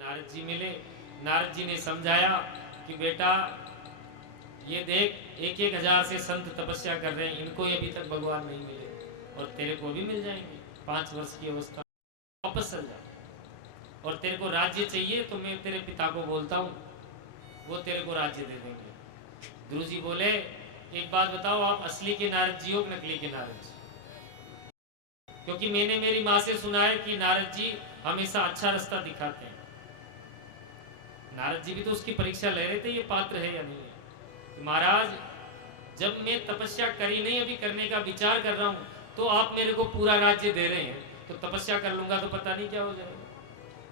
नारद जी मिले। नारद जी ने समझाया कि बेटा ये देख 1,000 से संत तपस्या कर रहे हैं, इनको ही अभी तक भगवान नहीं मिले और तेरे को भी मिल जाएंगे। 5 वर्ष की अवस्था वापस चल जा, और तेरे को राज्य चाहिए तो मैं तेरे पिता को बोलता हूँ, वो तेरे को राज्य दे देंगे। ध्रुव जी बोले एक बात बताओ, आप असली के नारद जी हो कि नकली के नारद जी? क्योंकि मैंने मेरी माँ से सुना है कि नारद जी हमेशा अच्छा रास्ता दिखाते हैं। नारद जी भी तो उसकी परीक्षा ले रहे थे, ये पात्र है या नहीं है। महाराज जब मैं तपस्या करी नहीं, अभी करने का विचार कर रहा हूँ, तो आप मेरे को पूरा राज्य दे रहे हैं, तो तपस्या कर लूंगा तो पता नहीं क्या हो जाएगा।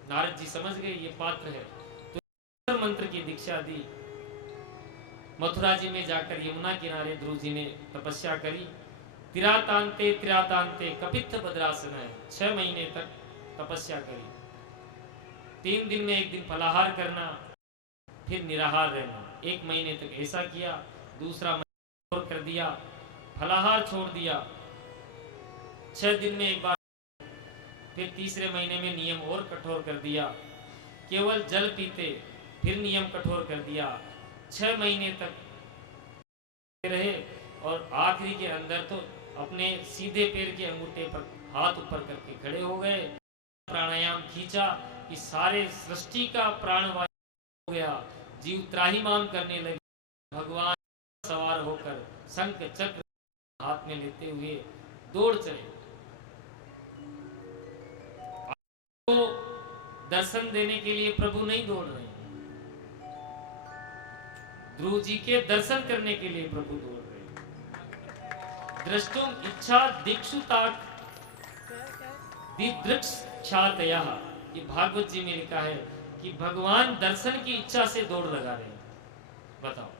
नारद जी समझ गए ये पात्र है, तो मंत्र की दीक्षा दी। मथुरा जी में जाकर यमुना किनारे ध्रुव जी ने तपस्या करी। तिरातांते तिरातांते कपित्थ भद्रासन है, 6 महीने तक तपस्या करी। 3 दिन में एक दिन फलाहार करना, फिर निराहार रहना। 1 महीने तक ऐसा किया। दूसरा महीना और कर दिया, फलाहार छोड़ दिया। 6 दिन में एक बार। फिर तीसरे महीने में नियम और कठोर कर दिया, केवल जल पीते। फिर नियम कठोर कर दिया। 6 महीने तक रहे, और आखिरी के अंदर तो अपने सीधे पैर के अंगूठे पर हाथ ऊपर करके खड़े हो गए। प्राणायाम खींचा कि सारे सृष्टि का प्राणवायु हो गया। जीव त्राहिमाम करने लगे। भगवान सवार होकर शंख चक्र हाथ में लेते हुए दौड़ चले। तो दर्शन देने के लिए प्रभु नहीं दौड़ रहे, ध्रुव जी के दर्शन करने के लिए प्रभु दौड़ रहे। द्रष्टुम इच्छा दिक्षुता दिदृक्षातया, ये भागवत जी में लिखा है कि भगवान दर्शन की इच्छा से दौड़ लगा रहे हैं। बताओ,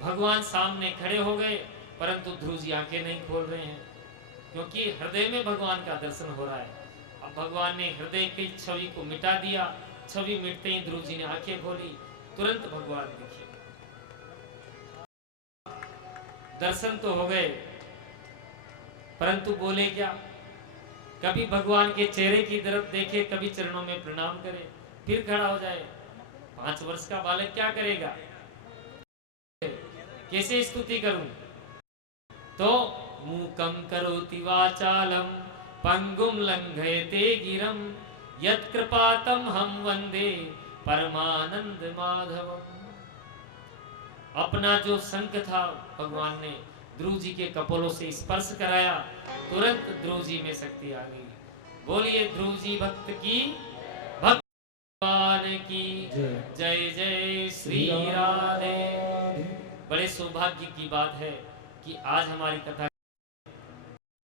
भगवान सामने खड़े हो गए, परंतु ध्रुव जी आंखें नहीं खोल रहे हैं, क्योंकि हृदय में भगवान का दर्शन हो रहा है। अब भगवान ने हृदय की छवि को मिटा दिया। छवि मिटते ही ध्रुव जी ने आंखें खोली, तुरंत भगवान दिखे। दर्शन तो हो गए, परंतु बोले क्या? कभी भगवान के चेहरे की तरफ देखे, कभी चरणों में प्रणाम करे, फिर खड़ा हो जाए। 5 वर्ष का बालक क्या करेगा? कैसे स्तुति करूं? तो मूकं करोति वाचालम पंगुम लंघयते गिरम यत्कृपातम हम वंदे परमानंद माधवम। अपना जो शंख था भगवान ने ध्रुव जी के कपोलों से स्पर्श कराया, तुरंत ध्रुव जी में शक्ति आ गई। बोलिए ध्रुव जी भक्त की, भगवान की जय जय श्री राधे। बड़े सौभाग्य की बात है कि आज हमारी कथा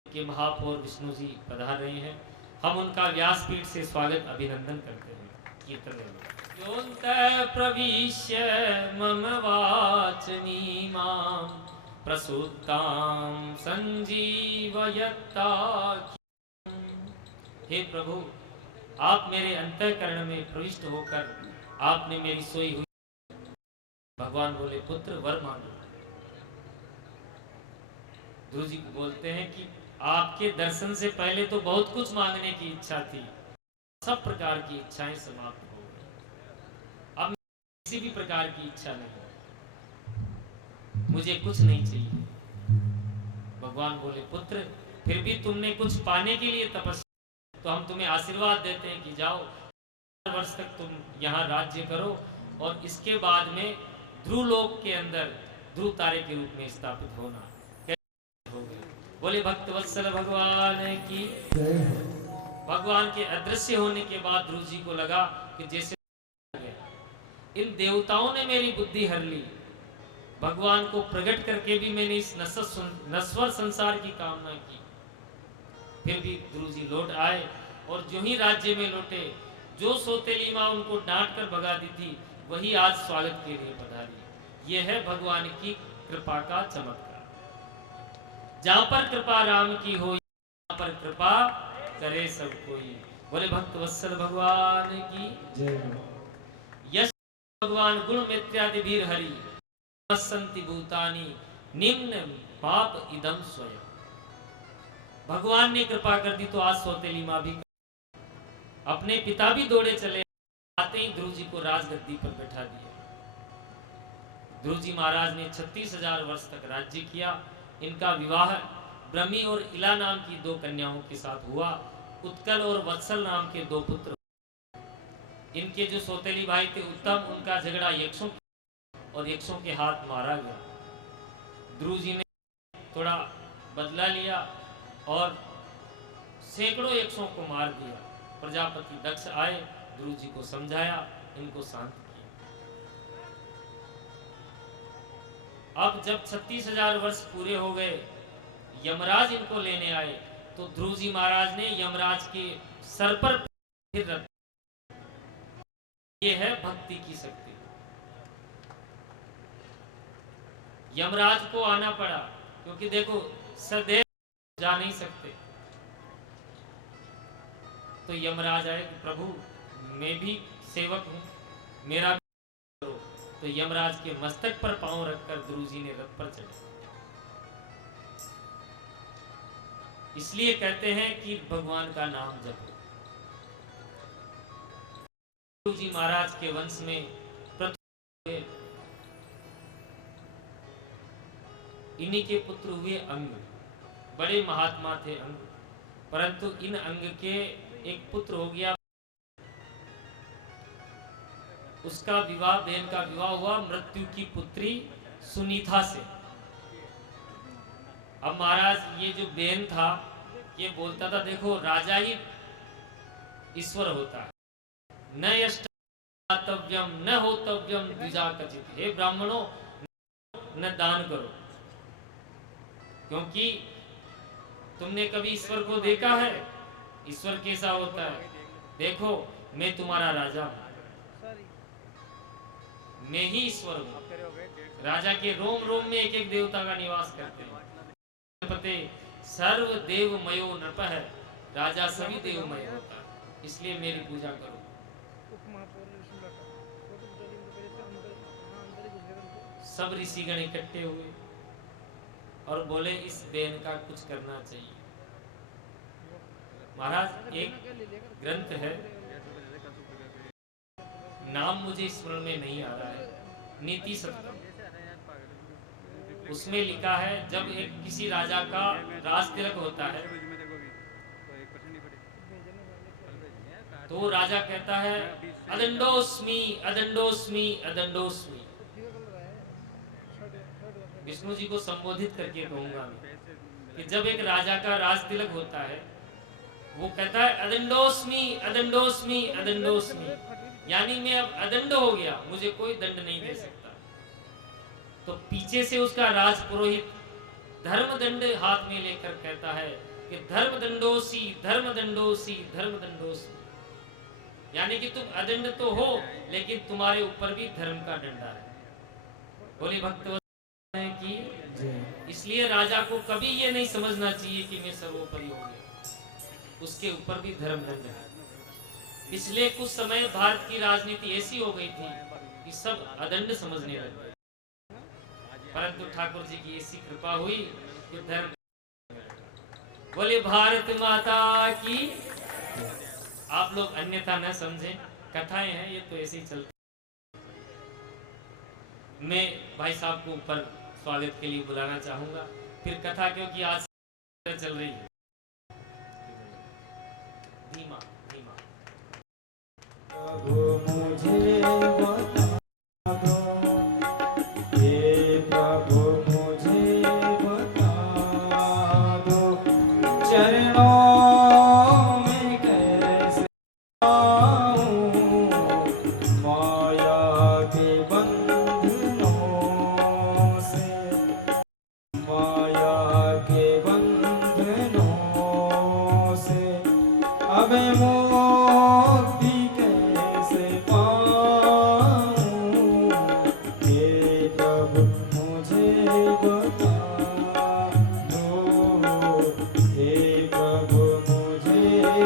के महापौर विष्णु जी पधार रहे हैं। हम उनका व्यासपीठ से स्वागत अभिनंदन करते हैं। कीर्तन योऽन्तः प्रविश्य मम वाचमीमां प्रसूतां संजीवयत्ता। हे प्रभु, आप मेरे अंतःकरण में प्रविष्ट होकर आपने मेरी सोई हुई। भगवान बोले पुत्र वर मांगो। ध्रुव जी को बोलते हैं कि आपके दर्शन से पहले तो बहुत कुछ मांगने की इच्छा थी, सब प्रकार की इच्छाएं समाप्त हो गई। अब किसी भी प्रकार की इच्छा नहीं, मुझे कुछ नहीं चाहिए। भगवान बोले पुत्र, फिर भी तुमने कुछ पाने के लिए तपस्या, तो हम तुम्हें आशीर्वाद देते हैं कि जाओ 4 वर्ष तक तुम यहाँ राज्य करो, और इसके बाद में ध्रुव लोक के अंदर ध्रुव तारे के रूप में स्थापित होना। बोले भक्त वत्सल भगवान की। भगवान के अदृश्य होने के बाद ध्रुव जी को लगा कि जैसे इन देवताओं ने मेरी बुद्धि हर ली, भगवान को प्रकट करके भी मैंने इस नश्वर संसार की कामना की। फिर भी ध्रुव जी लौट आए, और जो ही राज्य में लौटे, जो सौतेली माँ उनको डांट कर भगा दी थी, वही आज स्वागत के लिए पधारी। यह है भगवान की कृपा का चमत्कार। जहां पर कृपा राम की हो, वहां पर कृपा करे सब कोई। बोले भक्त वत्सल भगवान की जय। यश भगवान गुण मित्यादि वीर हरि वसंति भूतानि निम्न पाप इदम स्वयं। भगवान ने कृपा कर दी तो आज सौतेली माँ भी अपने पिता भी दौड़े चले, आते ही ध्रुव जी को राजगद्दी पर बैठा दिया। ध्रुव जी महाराज ने 36,000 वर्ष तक राज्य किया। इनका विवाह ब्रह्मी और इला नाम की 2 कन्याओं के साथ हुआ। उत्कल और वत्सल नाम के 2 पुत्र। इनके जो सौतेली भाई थे उत्तम, उनका झगड़ा यक्षों और यक्षों के हाथ मारा गया। ध्रुव जी ने थोड़ा बदला लिया और सैकड़ों यक्षों को मार दिया। प्रजापति दक्ष आए, ध्रुव जी को समझाया, इनको शांत किया। अब जब 36,000 वर्ष पूरे हो गए, यमराज इनको लेने आए, तो ध्रुव जी महाराज ने यमराज के सर पर फिर रख। ये है भक्ति की शक्ति। यमराज को आना पड़ा, क्योंकि देखो सदैव जा नहीं सकते। तो यमराज आए, प्रभु मैं भी सेवक हूं, मेरा भी करो। तो यमराज के मस्तक पर पांव रखकर ध्रुव जी ने रथ पर चढ़े। इसलिए कहते हैं कि भगवान का नाम जपो। ध्रुव जी महाराज के वंश में प्रथम इन्हीं के पुत्र हुए अंग। बड़े महात्मा थे अंग, परंतु इन अंग के एक पुत्र हो गया। उसका विवाह, बहन का विवाह हुआ मृत्यु की पुत्री सुनीता से। अब महाराज ये जो बहन था, ये बोलता था देखो राजा ही ईश्वर होता है, न यष्टव्यम न होतव्यम द्विजा कचित। हे ब्राह्मणों, न दान करो, क्योंकि तुमने कभी ईश्वर को देखा है? ईश्वर कैसा होता है? देखो मैं तुम्हारा राजा हूं, मैं ही ईश्वर हूं। राजा के रोम रोम में एक एक देवता का निवास करते हैं। पते सर्व देवमयो नृप है, राजा सभी देवमय होता है, इसलिए मेरी पूजा करो। सब ऋषिगण इकट्ठे हुए और बोले इस बेन का कुछ करना चाहिए। महाराज एक ग्रंथ है, नाम मुझे स्मरण में नहीं आ रहा है, नीति सप्तम, उसमें लिखा है जब एक किसी राजा का राज तिलक होता है तो राजा कहता है अदंडोस्मी अदंडोस्मी अदंडोस्मी। विष्णु जी को संबोधित करके कहूंगा कि जब एक राजा का राज तिलक होता है वो कहता है अदंडोस्मी अदंडोस्मी अदंडोस्मी, यानी मैं अब अदंड हो गया, मुझे कोई दंड नहीं दे सकता। तो पीछे से उसका राज पुरोहित धर्मदंड हाथ में लेकर कहता है कि धर्मदंडोसी धर्मदंडोसी धर्मदंडोसी, यानी कि तुम अदंड तो हो लेकिन तुम्हारे ऊपर भी धर्म का डंडा है। बोले भक्त की, इसलिए राजा को कभी ये नहीं समझना चाहिए कि मैं सर्वोपरि हो गया, उसके ऊपर भी धर्म दंड है। इसलिए कुछ समय भारत की राजनीति ऐसी हो गई थी कि सब अदंड समझने लगे, परंतु ठाकुर जी की ऐसी कृपा हुई कि धर्म। बोले भारत माता की। आप लोग अन्यथा न समझें, कथाएं हैं ये तो ऐसे ही चलती। मैं भाई साहब को ऊपर स्वागत के लिए बुलाना चाहूंगा, फिर कथा क्योंकि आज चल रही है। धीमा धीमा मुझे बता दो, हे प्रभु मुझे बता दो, चरणों में कैसे आऊं, माया के बंधनों से, माया के बंधनों से अब मुक्ति कैसे पाऊं, हे प्रभु मुझे बता दो, हे प्रभु मुझे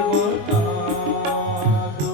बता दो।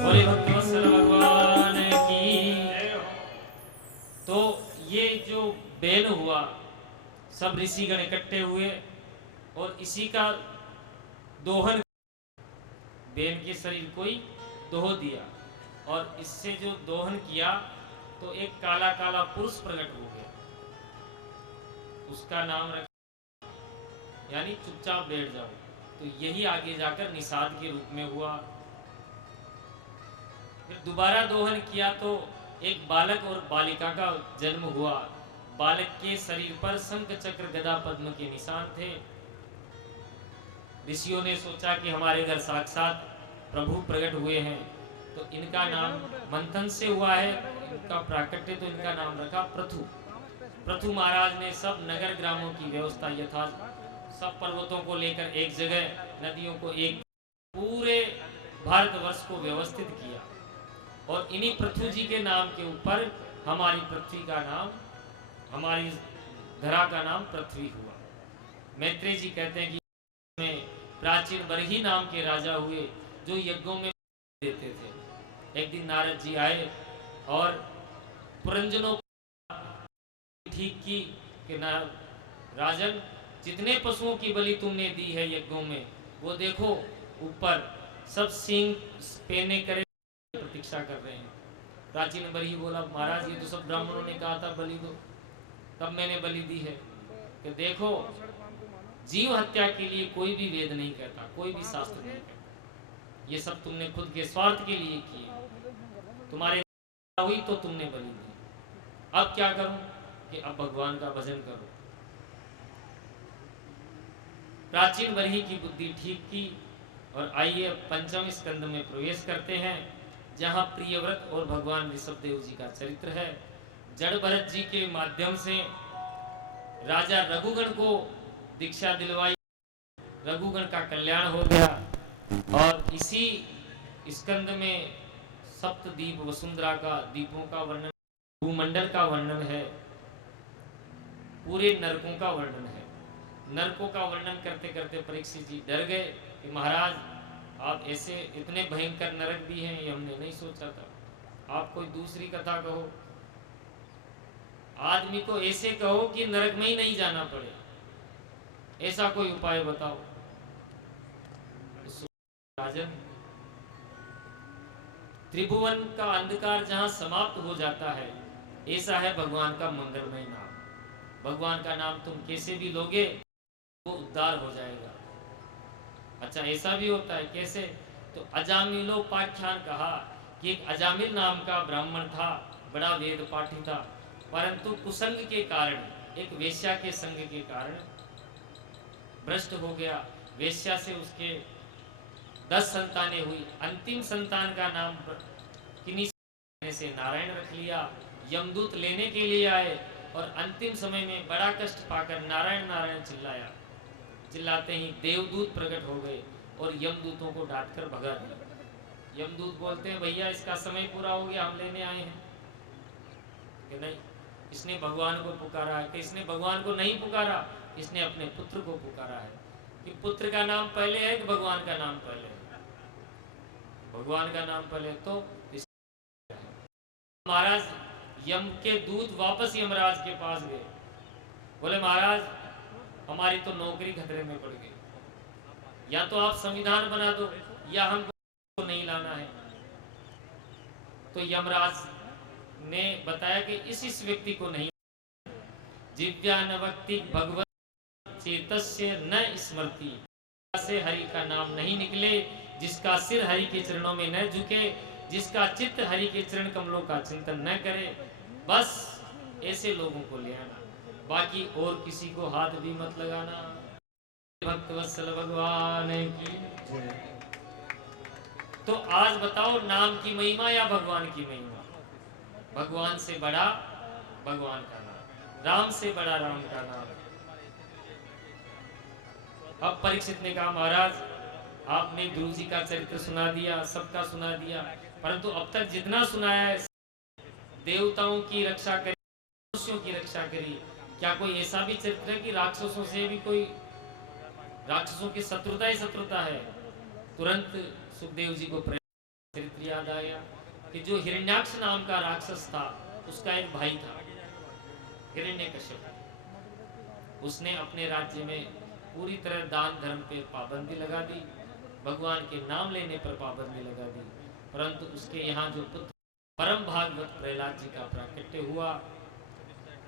बोले भक्तवत्सल भगवान की। तो ये जो बेन हुआ, सब ऋषिगण इकट्ठे हुए और इसी का दोहन, बेन के शरीर को ही दोह दिया और इससे जो दोहन किया तो एक काला काला पुरुष प्रकट हो गया। उसका नाम रखा, यानी चुपचाप बैठ जाओ। तो यही आगे जाकर निषाद के रूप में हुआ। फिर दोबारा दोहन किया तो एक बालक और बालिका का जन्म हुआ। बालक के शरीर पर शंख चक्र गदा पद्म के निशान थे। ऋषियों ने सोचा कि हमारे घर साक्षात प्रभु प्रकट हुए हैं, तो इनका नाम मंथन से हुआ है, इनका प्राकट्य, तो इनका नाम रखा पृथु। पृथु महाराज ने सब नगर ग्रामों की व्यवस्था यथा, सब पर्वतों को लेकर एक जगह, नदियों को एक, पूरे भारतवर्ष को व्यवस्थित किया और इन्हीं पृथु जी के नाम के ऊपर हमारी पृथ्वी का नाम, हमारी धरा का नाम पृथ्वी हुआ। मैत्रेय जी कहते हैं कि में प्राचीन बरही नाम के राजा हुए जो यज्ञों में देते थे। एक दिन नारद जी आए और पुरंजनों ठीक की कि ना राजन, जितने पशुओं की बलि तुमने दी है यज्ञों में, वो देखो ऊपर सब सींग पेने करे प्रतीक्षा कर रहे हैं। प्राचीन बरही बोला, महाराज ये तो सब ब्राह्मणों ने कहा था बलि दो, तब मैंने बलि दी है। कि देखो, जीव हत्या के लिए कोई भी वेद नहीं कहता, कोई भी शास्त्र नहीं कहता, ये सब तुमने खुद के स्वार्थ के लिए किए। तुम्हारे हुई तो तुमने बलि दी, अब क्या करूं कि अब भगवान का भजन करो। प्राचीन बरही की बुद्धि ठीक की और आइए पंचम स्कंद में प्रवेश करते हैं, जहां प्रियव्रत और भगवान ऋषभदेव जी का चरित्र है। जड़ भरत जी के माध्यम से राजा रघुगण को दीक्षा दिलवाई, रघुगण का कल्याण हो गया। और इसी स्कंद में सप्तद्वीप वसुंधरा का, द्वीपों का वर्णन, भूमंडल का वर्णन है, पूरे नरकों का वर्णन है। नरकों का वर्णन करते करते परीक्षित जी डर गए कि महाराज आप ऐसे इतने भयंकर नरक भी हैं, ये हमने नहीं सोचा था। आप कोई दूसरी कथा कहो, आदमी को ऐसे कहो कि नरक में ही नहीं जाना पड़े, ऐसा कोई उपाय बताओ। राजन, त्रिभुवन का अंधकार जहां समाप्त हो जाता है, ऐसा है भगवान का मंगलमय नाम। भगवान का नाम तुम कैसे भी लोगे वो उद्धार हो जाएगा। अच्छा, ऐसा भी होता है, कैसे? तो अजामिलोपाख्यान कहा कि एक अजामिल नाम का ब्राह्मण था, बड़ा वेद पाठी था, परंतु कुसंग के कारण, एक वेश्या के संग के कारण भ्रष्ट हो गया। वेश्या से उसके 10 संतानें हुई, अंतिम संतान का नाम किन्हीं से नारायण रख लिया। यमदूत लेने के लिए आए और अंतिम समय में बड़ा कष्ट पाकर नारायण नारायण चिल्लाया। चिल्लाते ही देवदूत प्रकट हो गए और यमदूतों को डांटकर भगा दिया। यमदूत बोलते हैं, भैया इसका समय पूरा हो गया, हम लेने आए हैं। कि नहीं, इसने भगवान को पुकारा है। कि इसने भगवान को नहीं पुकारा, इसने अपने पुत्र को पुकारा है। कि पुत्र का नाम पहले है कि भगवान का नाम पहले है? भगवान का नाम पहले। तो महाराज यम के दूत वापस यमराज के पास गए, बोले महाराज हमारी तो नौकरी खतरे में पड़ गई, या तो आप संविधान बना दो या हमको नहीं लाना है। तो यमराज ने बताया कि इस व्यक्ति को नहीं, जिव्यानवक्ति भगवत चेतस्य न स्मृति, से हरि का नाम नहीं निकले, जिसका सिर हरि के चरणों में न झुके, जिसका चित्त हरि के चरण कमलों का चिंतन न करे, बस ऐसे लोगों को ले आना, बाकी और किसी को हाथ भी मत लगाना। भक्तवत्सल भगवान की। तो आज बताओ, नाम की महिमा या भगवान की महिमा? भगवान से बड़ा भगवान का नाम, राम से बड़ा राम का नाम। अब परीक्षित ने कहा, महाराज आपने गुरु जी का चरित्र सुना दिया, सबका सुना दिया, परंतु अब तक जितना सुनाया है, देवताओं की रक्षा करी, मनुष्यों की रक्षा करी, क्या कोई ऐसा भी चरित्र है कि राक्षसों से भी कोई, राक्षसों की शत्रुता ही शत्रुता है? तुरंत सुखदेव जी को चरित्र याद आया कि जो हिरण्याक्ष नाम का राक्षस था, उसका एक भाई था हिरण्यकश्यप। उसने अपने राज्य में पूरी तरह दान धर्म पे पाबंदी लगा दी, भगवान के नाम लेने पर पाबंदी लगा दी, परंतु उसके यहाँ जो पुत्र परम भागवत प्रहलाद जी का प्राकट्य हुआ।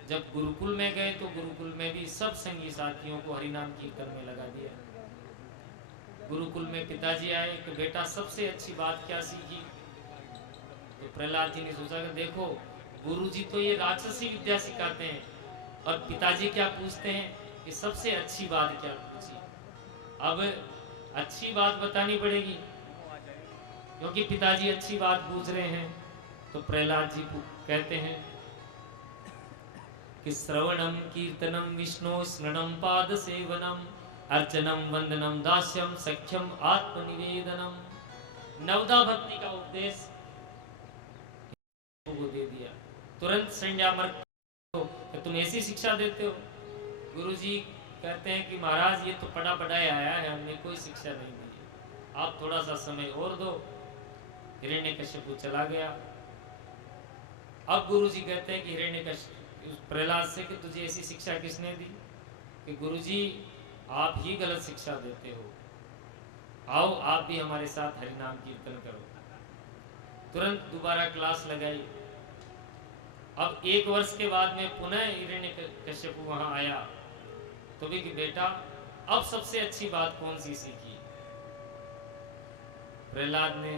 जब गुरुकुल में गए तो गुरुकुल में भी सब संगी साथियों को हरिनाम कीर्तन में लगा दिया। गुरुकुल में पिताजी आए कि बेटा सबसे अच्छी बात क्या सीखी? तो प्रहलाद जी ने सोचा कि देखो, गुरुजी तो ये राक्षसी विद्या सिखाते हैं और पिताजी क्या पूछते हैं कि सबसे अच्छी बात क्या पूछी। अब अच्छी बात बतानी पड़ेगी क्योंकि पिताजी अच्छी बात पूछ रहे हैं। तो प्रहलाद जी कहते हैं कि श्रवणम कीर्तनम विष्णु स्मरणम पाद सेवनम अर्चनम वंदनम दास्यम सख्यम आत्मनिवेदनम। नवदा भक्ति का उपदेश को दे दिया। तुरंत संज्ञा मर कि तुम ऐसी शिक्षा देते हो। गुरुजी कहते हैं कि महाराज ये तो पढ़ा पढ़ाया आया है, हमने कोई शिक्षा नहीं दी है, आप थोड़ा सा समय और दो। हिरण्यकश्यप चला गया। अब गुरुजी कहते हैं कि हिरण्यकश्यप प्रहलाद से कि तुझे ऐसी शिक्षा किसने दी? कि गुरुजी आप ही गलत शिक्षा देते हो, आओ आप भी हमारे साथ हरिनाम कीर्तन करो। तुरंत दोबारा क्लास लगाई। अब 1 वर्ष के बाद में पुनः हिरण्यकश्यप वहां आया तो भी कि बेटा अब सबसे अच्छी बात कौन सी सीखी? प्रहलाद ने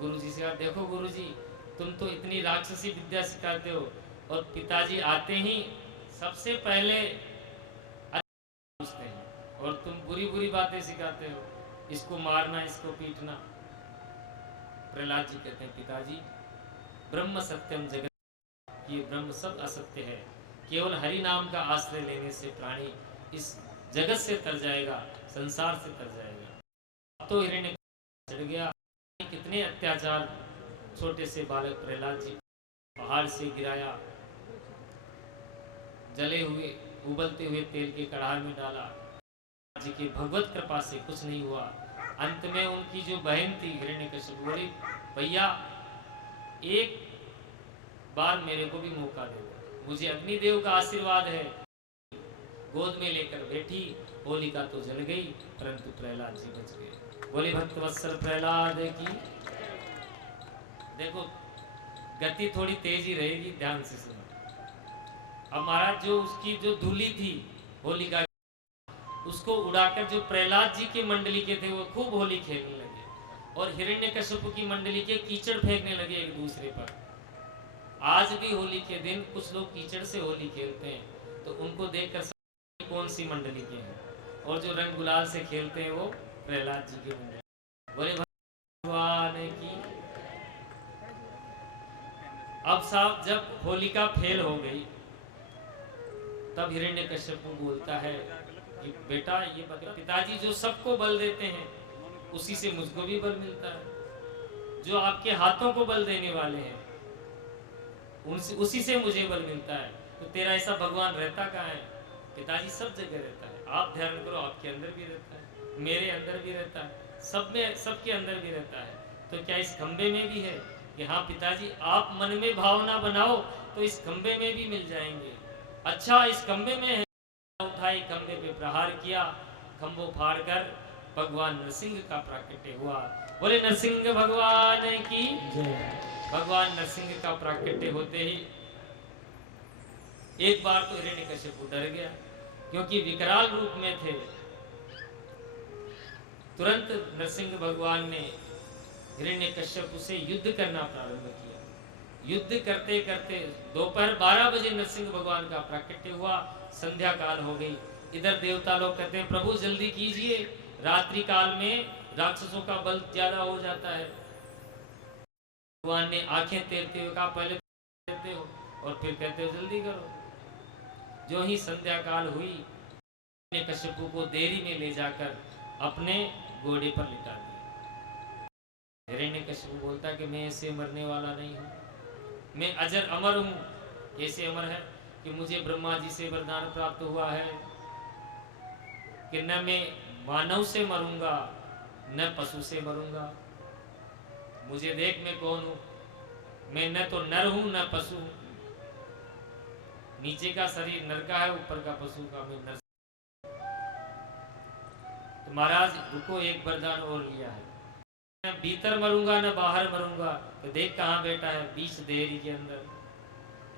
गुरुजी से कहा, देखो गुरुजी, तुम तो इतनी राक्षसी विद्या सिखाते हो और पिताजी आते ही सबसे पहले पूछते हैं और तुम बुरी बुरी बातें सिखाते हो, इसको मारना, इसको पीटना। प्रहलाद जी कहते हैं, पिताजी ब्रह्म सत्यम जगत, ये ब्रह्म सब असत्य है, केवल हरि नाम का आश्रय लेने से प्राणी इस जगत से तर जाएगा, संसार से तर जाएगा। तो हिरण्य चढ़ गया। कितने अत्याचार छोटे से बालक प्रहलाद जी पहाड़ से गिराया, जले हुए उबलते हुए तेल के कढ़ाई में डाला। जी की भगवत कृपा से कुछ नहीं हुआ। अंत में उनकी जो बहन थी हिरण्यकश्यप बोली, भैया एक बार मेरे को भी मौका दे दो, मुझे अग्निदेव का आशीर्वाद है। गोद में लेकर बैठी, होलिका तो जल गई परंतु प्रहलाद जी बच गए। बोले भक्तवत्सल प्रहलाद की। देखो गति थोड़ी तेज ही रहेगी, ध्यान से सुनो। अब महाराज जो उसकी जो धूली थी होलिका, उसको उड़ाकर जो प्रहलाद जी के मंडली के थे वो खूब होली खेलने लगे और हिरण्यकश्यप की मंडली के कीचड़ फेंकने लगे एक दूसरे पर। आज भी होली के दिन कुछ लोग कीचड़ से होली खेलते हैं तो उनको देखकर कौन सी मंडली के हैं, और जो रंग गुलाल से खेलते हैं वो प्रहलाद जी के मंडली। बोले भगवान की। अब साहब जब होलिका फेल हो गई तब हिरण्यकश्यप बोलता है कि बेटा ये पिताजी जो सबको बल देते हैं उसी से मुझको भी बल मिलता है, जो आपके हाथों को बल देने वाले हैं उसी से मुझे बल मिलता है। तो तेरा ऐसा भगवान रहता कहाँ है? पिताजी सब जगह रहता है, आप ध्यान करो, आपके अंदर भी रहता है, मेरे अंदर भी रहता है, सब में, सबके अंदर भी रहता है। तो क्या इस खंबे में भी है कि हाँ पिताजी आप मन में भावना बनाओ तो इस खंबे में भी मिल जाएंगे। अच्छा इस खंबे में है, उठाई खंबे पे प्रहार किया, खंबो फाड़ कर भगवान नरसिंह का प्राकट्य हुआ। बोले नरसिंह भगवान की जय। भगवान नरसिंह का प्राकट्य होते ही एक बार तो हिरण्यकश्यप डर गया क्योंकि विकराल रूप में थे। तुरंत नरसिंह भगवान ने हिरण्यकश्यप से युद्ध करना प्रारंभ किया। युद्ध करते करते दोपहर 12 बजे नरसिंह भगवान का प्राकट्य हुआ। संध्या काल हो गई। इधर देवता लोग कहते हैं प्रभु जल्दी कीजिए, रात्रि काल में राक्षसों का बल ज्यादा हो जाता है। भगवान ने आंखें तेरते हुए कहा पहले देते हो और फिर कहते हो जल्दी करो। जो ही संध्या काल हुई हिरण्यकश्यप को देरी में ले जाकर अपने घोड़े पर लिटा दिया। हिरण्यकश्यप बोलता कि मैं ऐसे मरने वाला नहीं हूँ, मैं अजर अमर हूँ। कैसे अमर है? कि मुझे ब्रह्मा जी से वरदान प्राप्त हुआ है कि न मैं मानव से मरूंगा न पशु से मरूंगा। मुझे देख मैं कौन हूं, मैं न तो नर हूं न पशु हूं। नीचे का शरीर नर का है, ऊपर का पशु का, मैं नर। तो महाराज रुको, एक वरदान और लिया है, न भीतर मरूंगा न बाहर मरूंगा। तो देख कहां बैठा है, बीच देहरी के अंदर।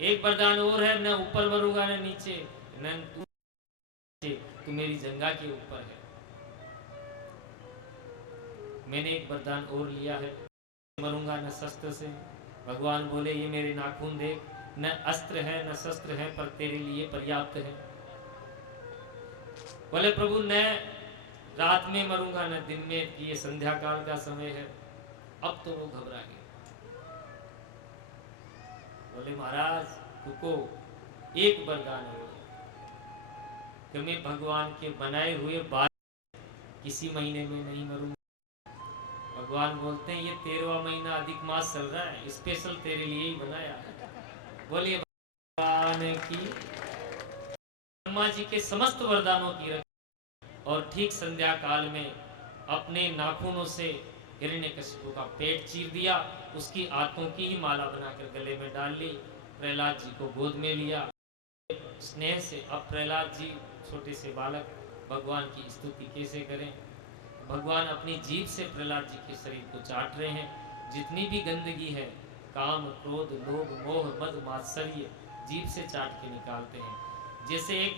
एक वरदान और है, न ऊपर मरूंगा न नीचे, न तू मेरी जंगा के ऊपर है। मैंने एक वरदान और लिया है, मरूंगा न शस्त्र से। भगवान बोले ये मेरे नाखून देख, न अस्त्र है न शस्त्र है, पर तेरे लिए पर्याप्त है। बोले प्रभु न रात में मरूंगा न दिन में, ये संध्या काल का समय है। अब तो वो घबरा गए। बोले महाराज रुको, एक वरदान है कि मैं भगवान के बनाए हुए बाल किसी महीने में नहीं मरूंगा। भगवान बोलते हैं ये 13वां महीना अधिक मास चल रहा है, स्पेशल तेरे लिए ही बनाया है। बोलिए भगवान की। ब्रह्मा जी के समस्त वरदानों की रक्षा, और ठीक संध्या काल में अपने नाखूनों से हिरण्यकशिपु का पेट चीर दिया, उसकी आंतों की ही माला बनाकर गले में डाल ली, प्रहलाद जी को गोद में लिया स्नेह से। अब प्रहलाद जी छोटे से बालक भगवान की स्तुति कैसे करें। भगवान अपनी जीभ से प्रहलाद जी के शरीर को चाट रहे हैं। जितनी भी गंदगी है, काम क्रोध लोभ मोह मद मात्सर्य, जीभ से चाट के निकालते हैं। जैसे एक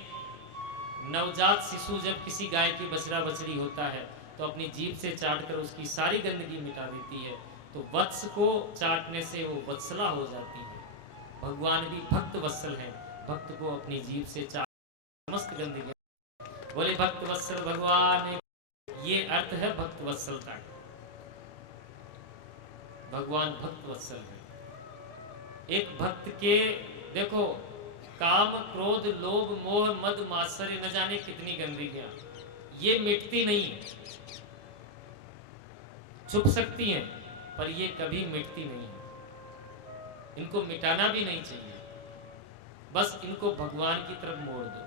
नवजात शिशु जब किसी गाय की बछड़ा बछड़ी होता है तो अपनी जीभ से चाट कर उसकी सारी गंदगी मिटा देती है, तो वत्स को चाटने से वो वत्सला हो जाती है। भगवान भी भक्त वत्सल है, भक्त को अपनी जीभ से चाट समस्त गंदगी। बोले भक्त वत्सल भगवान, ये अर्थ है भक्त वत्सलता का। भगवान भक्त वत्सल है। एक भक्त के देखो काम क्रोध लोभ मोह मद मात्सर्य न जाने कितनी गंदगियां, ये मिटती नहीं है, छुप सकती हैं पर ये कभी मिटती नहीं है। इनको मिटाना भी नहीं चाहिए, बस इनको भगवान की तरफ मोड़ दो।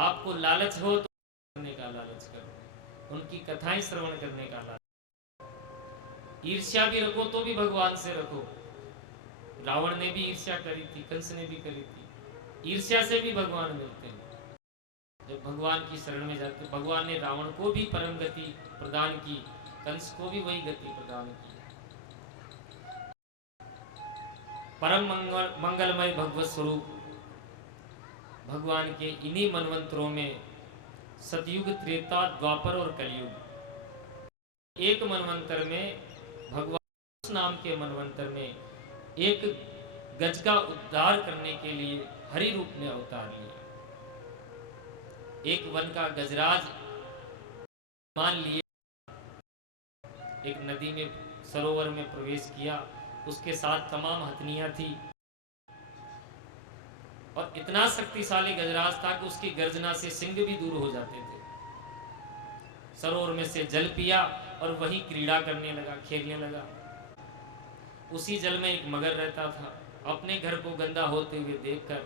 आपको लालच हो तो करने का लालच करो, उनकी कथाएं श्रवण करने का लालच। ईर्ष्या भी रखो तो भी भगवान से रखो। रावण ने भी ईर्ष्या करी थी, कंस ने भी करी थी। ईर्ष्या से भी भगवान मिलते हैं जब भगवान की शरण में जाते। भगवान ने रावण को भी परम गति प्रदान की, कंस को भी वही गति प्रदान की। परम मंगलमय भगवत स्वरूप भगवान के इन्हीं मनवंतरों में सतयुग त्रेता द्वापर और कलयुग, एक मनवंतर में भगवान नाम के मनवंतर में एक गज का उद्धार करने के लिए हरि रूप में अवतार लिया। एक वन का गजराज मान लिए, एक नदी में सरोवर में प्रवेश किया, उसके साथ तमाम हथनियां थी और इतना शक्तिशाली गजराज था कि उसकी गर्जना से सिंह भी दूर हो जाते थे। सरोवर में से जल पिया और वहीं क्रीड़ा करने लगा, खेलने लगा। उसी जल में एक मगर रहता था, अपने घर को गंदा होते हुए देखकर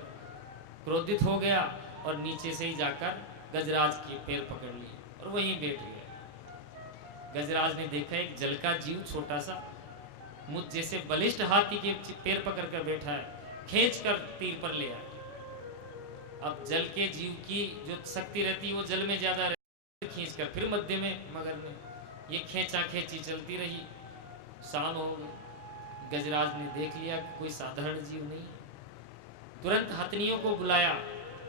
क्रोधित हो गया और नीचे से ही जाकर गजराज के पैर पकड़ लिए और वहीं बैठ गया। गजराज ने देखा एक जल का जीव छोटा सा मुझ जैसे बलिष्ठ हाथी के पैर पकड़ कर बैठा है, खींच कर तीर पर ले आया। अब जल के जीव की जो शक्ति रहती है वो जल में ज्यादा रहती, खींच कर फिर मध्य में मगर ने ये खींचा खींची चलती रही। शाम हो गई, गजराज ने देख लिया कि कोई साधारण जीव नहीं, तुरंत हथनियों को बुलाया।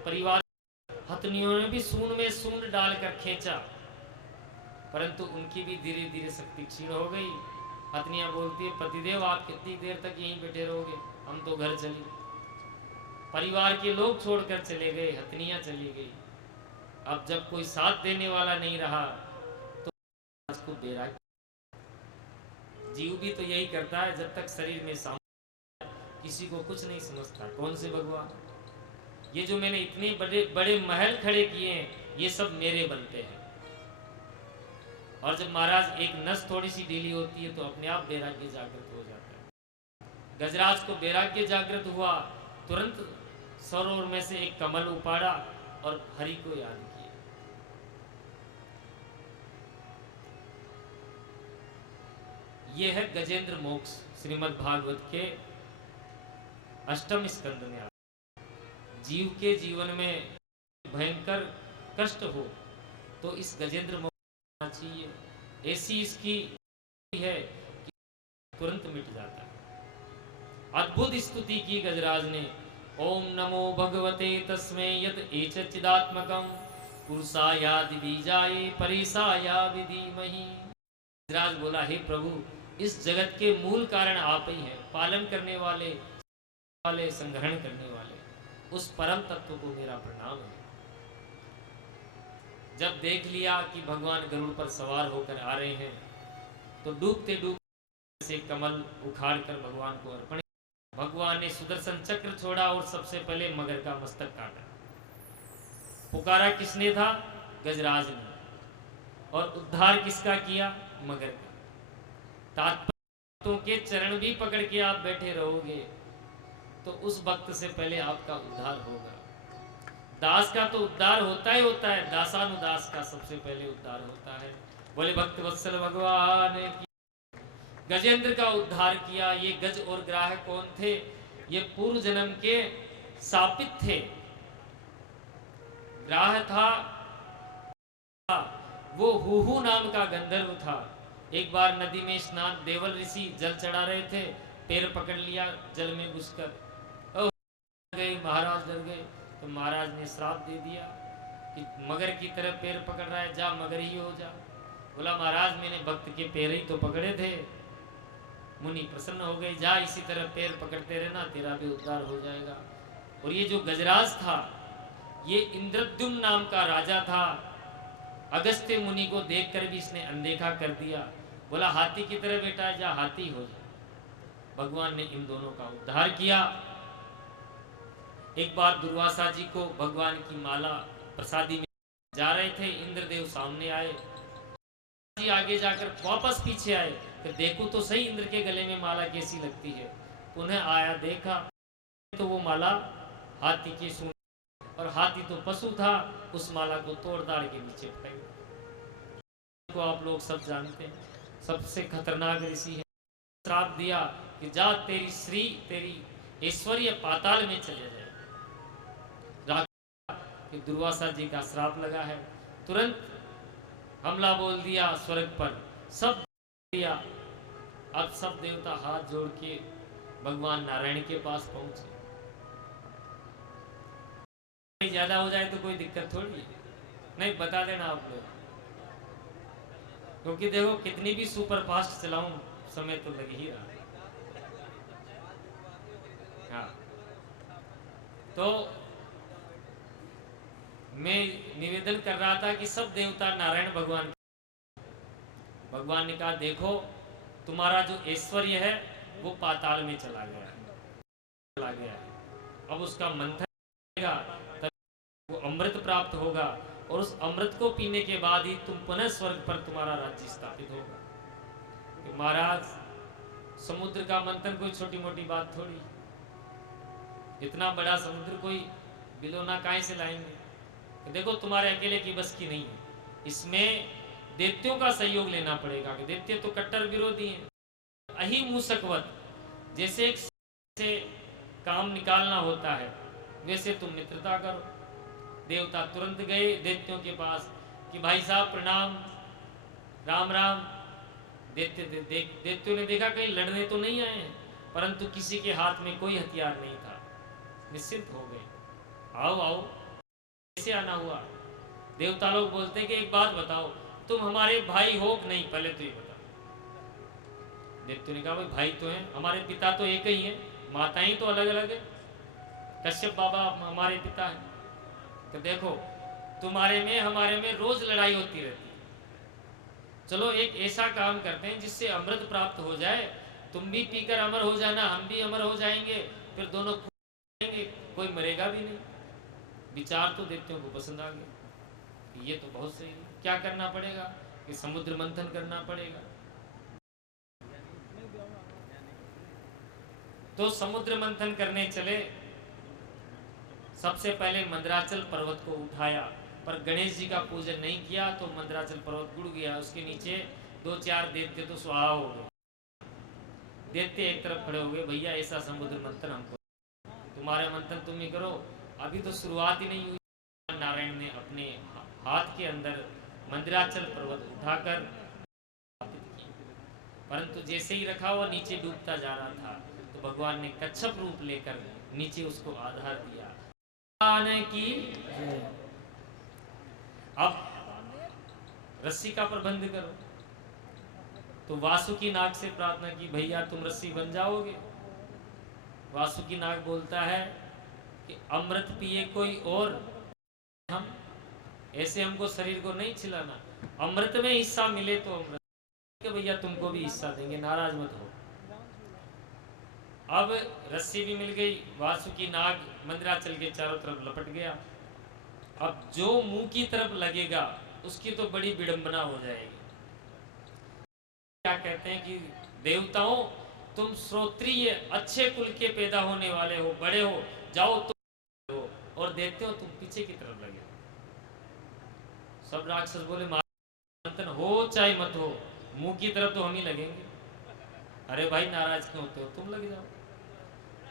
परिवार हथनियों ने भी सूंड में सूंड डालकर खींचा, परंतु उनकी भी धीरे धीरे शक्ति क्षीण हो गई। हथनियां बोलती है, पतिदेव आप कितनी देर तक यहीं बैठे रहोगे, हम तो घर चले। परिवार के लोग छोड़कर चले गए, हथनियां चली गई। अब जब कोई साथ देने वाला नहीं रहा तो उसको बैराग्य। जीव भी तो यही करता है, जब तक शरीर में सामर्थ्य किसी को कुछ नहीं समझता। कौन से भगवान, ये जो मैंने इतने बड़े बड़े महल खड़े किए हैं ये सब मेरे बनते हैं। और जब महाराज एक नस थोड़ी सी ढीली होती है तो अपने आप वैराग्य जागृत हो जाता है। गजराज को वैराग्य जागृत हुआ, तुरंत सरोवर में से एक कमल उपाड़ा और हरि को याद किया। यह है गजेंद्र मोक्ष, श्रीमद् भागवत के 8वें स्कंद में आता। जीव के जीवन में भयंकर कष्ट हो तो इस गजेंद्र मोक्ष होना चाहिए, ऐसी इसकी है कि तुरंत मिट जाता है। अद्भुत स्तुति की गजराज ने। ओम नमो भगवते तस्मै यद एतच्चिदात्मकं पुरुषायादि बीजाय परेशाया विधीमहि। गजराज बोला, हे प्रभु, इस जगत के मूल कारण आप ही हैं, पालन करने वाले, संग्रहण करने वाले, उस परम तत्व को मेरा प्रणाम है। जब देख लिया कि भगवान गरुड़ पर सवार होकर आ रहे हैं तो डूबते डूबते से कमल उखाड़कर भगवान को अर्पण। भगवान ने सुदर्शन चक्र छोड़ा और सबसे पहले मगर का मस्तक काटा। पुकारा किसने था? गजराज ने। और उद्धार किसका किया? मगर का। तात्पर्य के चरण भी पकड़ के आप बैठे रहोगे तो उस वक्त से पहले आपका उद्धार होगा। दास का तो उद्धार होता ही होता है, दासानुदास का सबसे पहले उद्धार होता है। बोले भक्त वत्सल भगवान की। गजेंद्र का उद्धार किया। ये गज और ग्राह कौन थे? ये पूर्व जन्म के शापित थे। ग्राह था वो हुहू नाम का गंधर्व था। एक बार नदी में स्नान, देवल ऋषि जल चढ़ा रहे थे, पैर पकड़ लिया जल में घुसकर गए, महाराज डर गए तो महाराज ने श्राप दे दिया कि मगर की तरह पैर पकड़ रहा है, जा मगर ही हो जा। बोला, महाराज मैंने भक्त के पैर ही तो पकड़े थे। मुनि प्रसन्न हो गए, जा इसी तरह पैर पकड़ते रहना, तेरा भी उद्धार हो जाएगा। और ये जो गजराज था ये इंद्रद्युम्न नाम का राजा था। अगस्त्य मुनि को देखकर भी इसने अनदेखा कर दिया। बोला, हाथी की तरह बेटा जा, हाथी हो जा। भगवान ने इन दोनों का उद्धार किया। एक बार दुर्वासा जी को भगवान की माला प्रसादी में जा रहे थे, इंद्रदेव सामने आए, जी आगे जाकर वापस पीछे आए कि देखो तो सही इंद्र के गले में माला कैसी लगती है। उन्हें आया, देखा तो वो माला हाथी की सूंड, और हाथी तो पशु था, उस माला को तोड़ दाड़ के नीचे फेंक। को आप लोग सब जानते हैं, सबसे खतरनाक ऋषि है। श्राप दिया कि जा तेरी श्री, तेरी ऐश्वर्य पाताल में चले जाए। कि दुर्वासा जी का श्राप लगा है। तुरंत हमला बोल दिया स्वर्ग पर, सब दिया। अब सब देवता हाथ जोड़ के भगवान नारायण के पास पहुंचे। ज्यादा हो जाए तो कोई दिक्कत थोड़ी है, नहीं बता देना आप लोग, क्योंकि देखो कितनी भी सुपर फास्ट चलाऊं समय तो लग ही रहा है। हाँ, तो मैं निवेदन कर रहा था कि सब देवता नारायण भगवान। भगवान ने कहा, देखो तुम्हारा जो ऐश्वर्य है वो पाताल में चला गया है। अब उसका मंथन करेगा तब वो अमृत प्राप्त होगा, और उस अमृत को पीने के बाद ही तुम पुनः स्वर्ग पर तुम्हारा राज्य स्थापित होगा। कि महाराज, समुद्र का मंथन कोई छोटी मोटी बात थोड़ी, इतना बड़ा समुद्र कोई बिलोना काहे से लाएंगे। देखो तुम्हारे अकेले की बस की नहीं है, इसमें दैत्यों का सहयोग लेना पड़ेगा। कि दैत्य तो कट्टर विरोधी हैं। अहि मूसकवत, जैसे एक से काम निकालना होता है वैसे तुम मित्रता करो। देवता तुरंत गए दैत्यों के पास कि भाई साहब प्रणाम, राम राम। दैत्यों ने देखा कहीं लड़ने तो नहीं आए हैं, परंतु किसी के हाथ में कोई हथियार नहीं था। निश्चिंत हो गए, आओ आओ। कैसे आना हुआ? देवता लोग बोलते कि एक बात बताओ, तुम हमारे भाई हो कि नहीं, पहले तो ये बताओ। दैत्यों ने कहा, भाई भाई तो हैं, हमारे पिता तो एक ही है, माताएं तो अलग अलग है। कश्यप बाबा हमारे पिता हैं। तो देखो तुम्हारे में हमारे में रोज लड़ाई होती रहती है। चलो एक ऐसा काम करते हैं जिससे अमृत प्राप्त हो जाए, तुम भी पीकर अमर हो जाना, हम भी अमर हो जाएंगे, फिर दोनों कोई मरेगा भी नहीं। विचार तो दैत्यों को पसंद आ गया। ये तो बहुत सही है। क्या करना पड़ेगा? कि समुद्र मंथन करना पड़ेगा। तो समुद्र मंथन करने चले सबसे पहले मंदराचल पर्वत को उठाया, पर गणेश जी का पूजन नहीं किया तो मंदराचल पर्वत गुड़ गया। उसके नीचे 2-4 दैत्य तो स्वाहा हो गए। दैत्य एक तरफ खड़े हो गए, भैया ऐसा समुद्र मंथन हमको, तुम्हारे मंथन तुम ही करो, अभी तो शुरुआत ही नहीं हुई। नारायण ने अपने हाथ के अंदर मंदराचल पर्वत उठाकर, परंतु जैसे ही रखा हुआ नीचे डूबता जा रहा था, तो भगवान ने कच्छप रूप लेकर नीचे उसको आधार दिया। की अब रस्सी का प्रबंध करो। तो वासुकी नाग से प्रार्थना की, भैया तुम रस्सी बन जाओगे। वासुकी नाग बोलता है कि अमृत पिए कोई और, हम ऐसे हमको शरीर को नहीं छिलाना, अमृत में हिस्सा मिले तो अमृत के भैया तुमको भी हिस्सा देंगे, नाराज मत हो। अब रस्सी भी मिल गई, वासुकी नाग मंदराचल के चारों तरफ लपट गया। अब जो मुंह की तरफ लगेगा उसकी तो बड़ी विडंबना हो जाएगी। क्या कहते हैं कि देवताओं तुम श्रोत्रिय अच्छे कुल के पैदा होने वाले हो, बड़े हो, जाओ तुम हो, और देते हो तुम पीछे की तरफ लगे। सब राक्षस बोले मंथन हो चाहे मत हो, मुंह की तरफ तो हम ही लगेंगे। अरे भाई नाराज क्यों होते हो, तुम लग जाओ।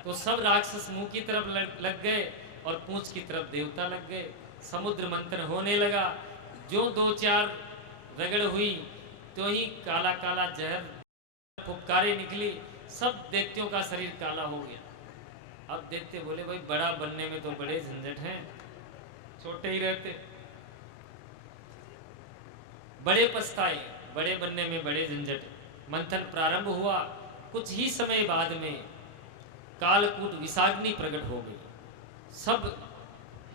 तो सब राक्षस मुंह की तरफ लग गए और पूंछ की तरफ देवता लग गए। समुद्र मंथन होने लगा। जो 2-4 रगड़ हुई तो ही काला काला जहर फुफकारे निकली, सब दैत्यों का शरीर काला हो गया। अब दैत्य बोले भाई बड़ा बनने में तो बड़े झंझट हैं, छोटे ही रहते। बड़े पछताए, बड़े बनने में बड़े झंझट। मंथन प्रारंभ हुआ, कुछ ही समय बाद में कालकूट विषाग्नि प्रकट हो गई। सब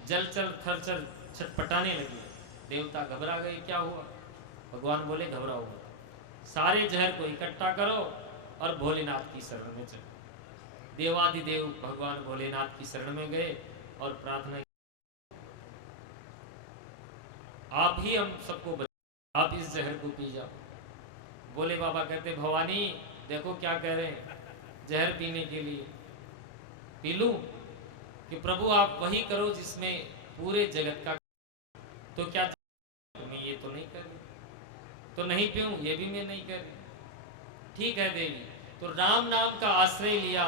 जलचर थरचर छटपटाने लगे। देवता घबरा गए, क्या हुआ? भगवान बोले घबराओ मत, सारे जहर को इकट्ठा करो और भोलेनाथ की शरण में चलो। देवादिदेव भगवान भोलेनाथ की शरण में गए और प्रार्थना, आप ही हम सबको बचाओ, आप इस जहर को पी जाओ। बोले बाबा कहते भवानी देखो क्या कह रहे हैं, जहर पीने के लिए पी लूं कि प्रभु आप वही करो जिसमें पूरे जगत का, तो क्या तुम्हें ये तो नहीं कर रही, तो नहीं पीऊं ये भी मैं नहीं कर रही। ठीक है देवी, तो राम नाम का आश्रय लिया,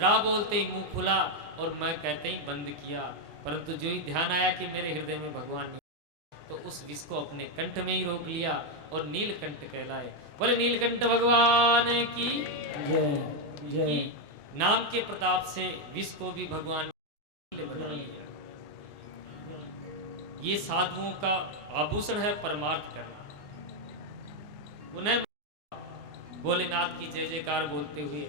रा बोलते ही मुंह खुला और मैं कहते ही बंद किया। परंतु जो ही ध्यान आया कि मेरे हृदय में भगवान नहीं, तो उस विष को अपने कंठ में ही रोक लिया और नीलकंठ कहलाए। बोले नीलकंठ भगवान की जय। नाम के प्रताप से विष को भी भगवान ने बना लिया। ये साधुओं का आभूषण है परमार्थ करना। उन्हें भोलेनाथ की जय जयकार बोलते हुए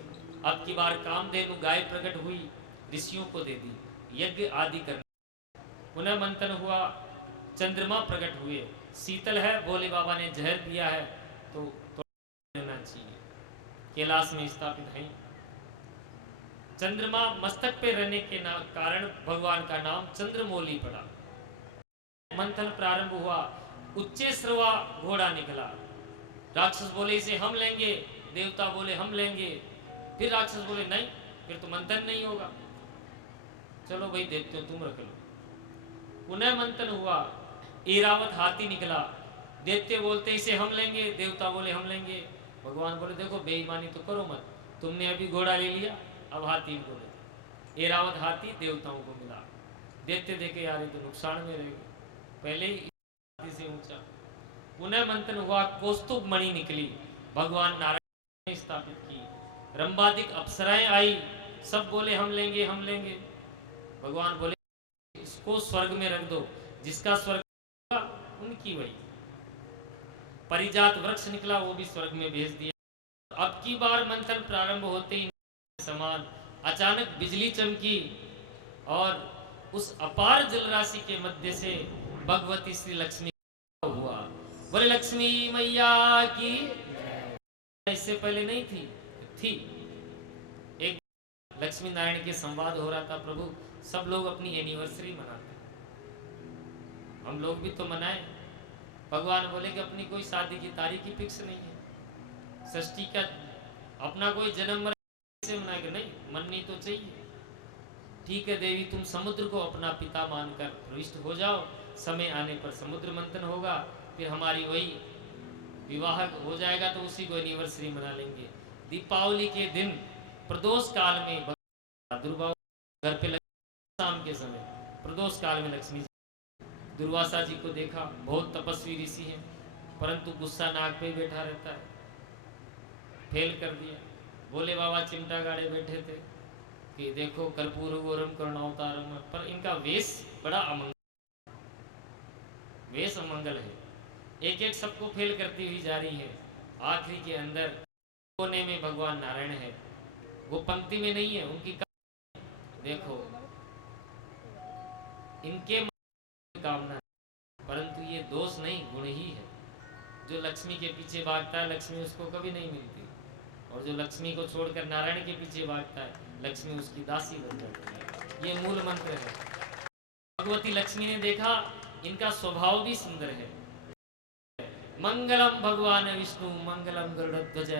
अब की बार कामधेनु गाय प्रकट हुई, ऋषियों को दे दी, यज्ञ आदि करने। पुनः मंथन हुआ, चंद्रमा प्रकट हुए, शीतल है, भोले बाबा ने जहर पिया है तो लेना चाहिए। कैलाश में स्थापित है। चंद्रमा मस्तक पे रहने के कारण भगवान का नाम चंद्रमौली पड़ा। मंथन प्रारंभ हुआ, उच्चे श्रवा घोड़ा निकला। राक्षस बोले इसे हम लेंगे, देवता बोले हम लेंगे, फिर राक्षस बोले नहीं, फिर तो मंथन नहीं होगा, चलो भाई देखते हो तुम रख लो। पुनः मंथन हुआ, ऐरावत हाथी निकला। दैत्य बोलते इसे हम लेंगे, देवता बोले हम लेंगे। भगवान बोले देखो बेईमानी तो करो मत, तुमने अभी घोड़ा ले लिया, अब हाथी को ले। ऐरावत हाथी देवताओं को मिला। दैत्य देखे यार तो नुकसान में रहेगा, पहले ही हाथी से ऊंचा। पुनः मंथन हुआ, कौस्तुभ मणि निकली, भगवान नारायण ने स्थापित की। रंबादिक अप्सराएं आई, सब बोले हम लेंगे हम लेंगे। भगवान बोले इसको स्वर्ग में रख दो, जिसका स्वर्ग उनकी वही। परिजात वृक्ष निकला, वो भी स्वर्ग में भेज दिया। अब की बार मंथन प्रारंभ होते ही समान अचानक बिजली चमकी और उस अपार जलराशि के मध्य से भगवती श्री लक्ष्मी हुआ। बोले लक्ष्मी मैया की। इससे पहले नहीं थी। एक लक्ष्मी नारायण के संवाद हो रहा था, प्रभु सब लोग अपनी एनिवर्सरी मनाते, हम लोग भी तो मनाएं। भगवान बोले कि अपनी कोई शादी की तारीख ही फिक्स नहीं है, षष्ठी का अपना कोई जन्म से मनाएगा नहीं, मननी तो चाहिए। ठीक है देवी, तुम समुद्र को अपना पिता मानकर प्रविष्ट हो जाओ, समय आने पर समुद्र मंथन होगा, फिर हमारी वही विवाह हो जाएगा, तो उसी को एनिवर्सरी मना लेंगे। दीपावली के दिन प्रदोष काल में प्रादुर्भाव घर पे शाम के समय प्रदोष काल में लक्ष्मी जी, दुर्वासा जी को देखा, बहुत तपस्वी ऋषि हैं, परंतु गुस्सा नाक पे बैठा रहता है, फेल कर दिया। बोले बाबा चिमटा गाड़े बैठे थे कि देखो कर्पूर गौरम करुणावतारम, पर इनका वेश बड़ा अमंगल, वेश अमंगल है, एक एक सबको फेल करती हुई जा रही है। आखिरी के अंदर कोने में भगवान नारायण है, वो पंक्ति में नहीं है, उनकी देखो इनके कामना, परंतु ये दोष नहीं, गुण ही है। जो लक्ष्मी के पीछे भागता है लक्ष्मी उसको कभी नहीं मिलती, और जो लक्ष्मी को छोड़कर नारायण के पीछे भागता है लक्ष्मी उसकी दासी बन जाती है। ये मूल मंत्र है। भगवती लक्ष्मी ने देखा इनका स्वभाव भी सुंदर है। मंगलम भगवान विष्णु मंगलम गरुड़ध्वज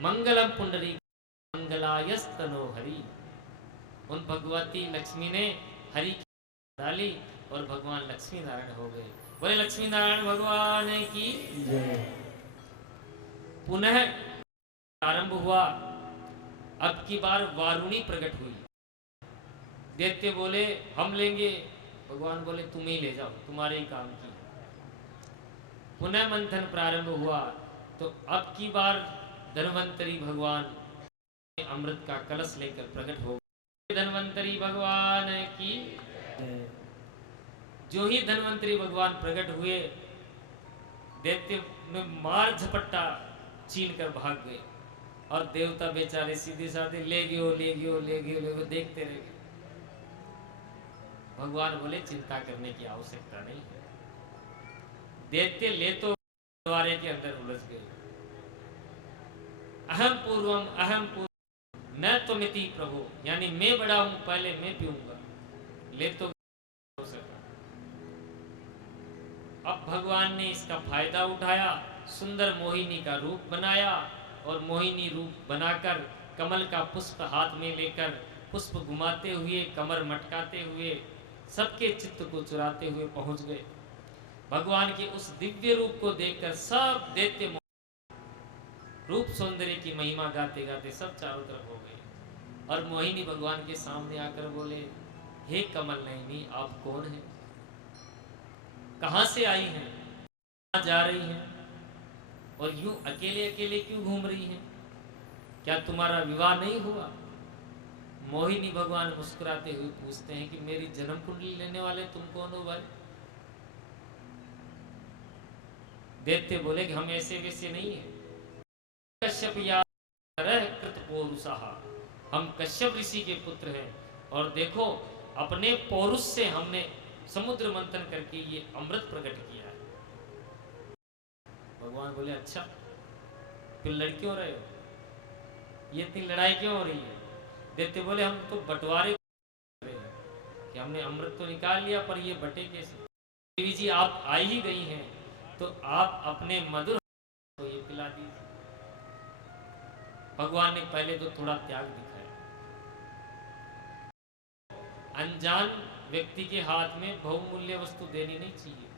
मंगलम पुंडरी मंगलायस्तनो हरि। उन भगवती लक्ष्मी ने हरि की डाली और भगवान लक्ष्मी नारायण हो गए। बोले लक्ष्मी नारायण भगवान की जय। पुनः आरंभ हुआ, अब की बार वारुणी प्रकट हुई। दैत्य बोले हम लेंगे, भगवान बोले तुम ही ले जाओ, तुम्हारे ही काम की। पुनः मंथन प्रारंभ हुआ, तो अब की बार धन्वंतरी भगवान अमृत का कलश लेकर प्रकट हो गए। धन्वंतरी भगवान की, जो ही धन्वंतरी भगवान प्रकट हुए, दैत्य में मार झपट्टा छीन कर भाग गए, और देवता बेचारे सीधे साधे ले गयो ले गयो ले गयो ले गयो, देखते रह गए। भगवान बोले चिंता करने की आवश्यकता नहीं है। दैत्य ले तो द्वारे के अंदर उलझ गए। अहम पूर्वम न तो मिति प्रभु, यानी मैं बड़ा हूं, पहले मैं पीऊंगा, ले तो हो सका। अब भगवान ने इसका फायदा उठाया, सुंदर मोहिनी का रूप बनाया, और मोहिनी रूप बनाकर कमल का पुष्प हाथ में लेकर पुष्प घुमाते हुए, कमर मटकाते हुए, सबके चित्त को चुराते हुए पहुंच गए। भगवान के उस दिव्य रूप को देखकर सब दैत्य रूप सौंदर्य की महिमा गाते गाते सब चारों तरफ हो गए, और मोहिनी भगवान के सामने आकर बोले हे कमल नयनी, आप कौन हैं, कहां से आई हैं, कहां जा रही हैं, और यूं अकेले अकेले क्यों घूम रही हैं, क्या तुम्हारा विवाह नहीं हुआ? मोहिनी भगवान मुस्कुराते हुए पूछते हैं कि मेरी जन्म कुंडली लेने वाले तुम कौन हो भाई? दैत्य बोले कि हम ऐसे वैसे नहीं है, कश्यप या कृत पौरुषः, हम कश्यप ऋषि के पुत्र हैं, और देखो अपने पौरुष से हमने समुद्र मंथन करके ये अमृत प्रकट किया है। भगवान बोले अच्छा, फिर लड़ क्यों रहे हो, ये इतनी लड़ाई क्यों हो रही है? दैत्य बोले हम तो बंटवारे कर रहे हैं कि हमने अमृत तो निकाल लिया, पर ये बटे कैसे? देवी जी आप आई ही गई हैं, तो आप अपने मधुर तो ये पिला दीजिए। भगवान ने पहले तो थोड़ा त्याग दिखाया। अनजान व्यक्ति के हाथ में बहुमूल्य वस्तु देनी नहीं चाहिए।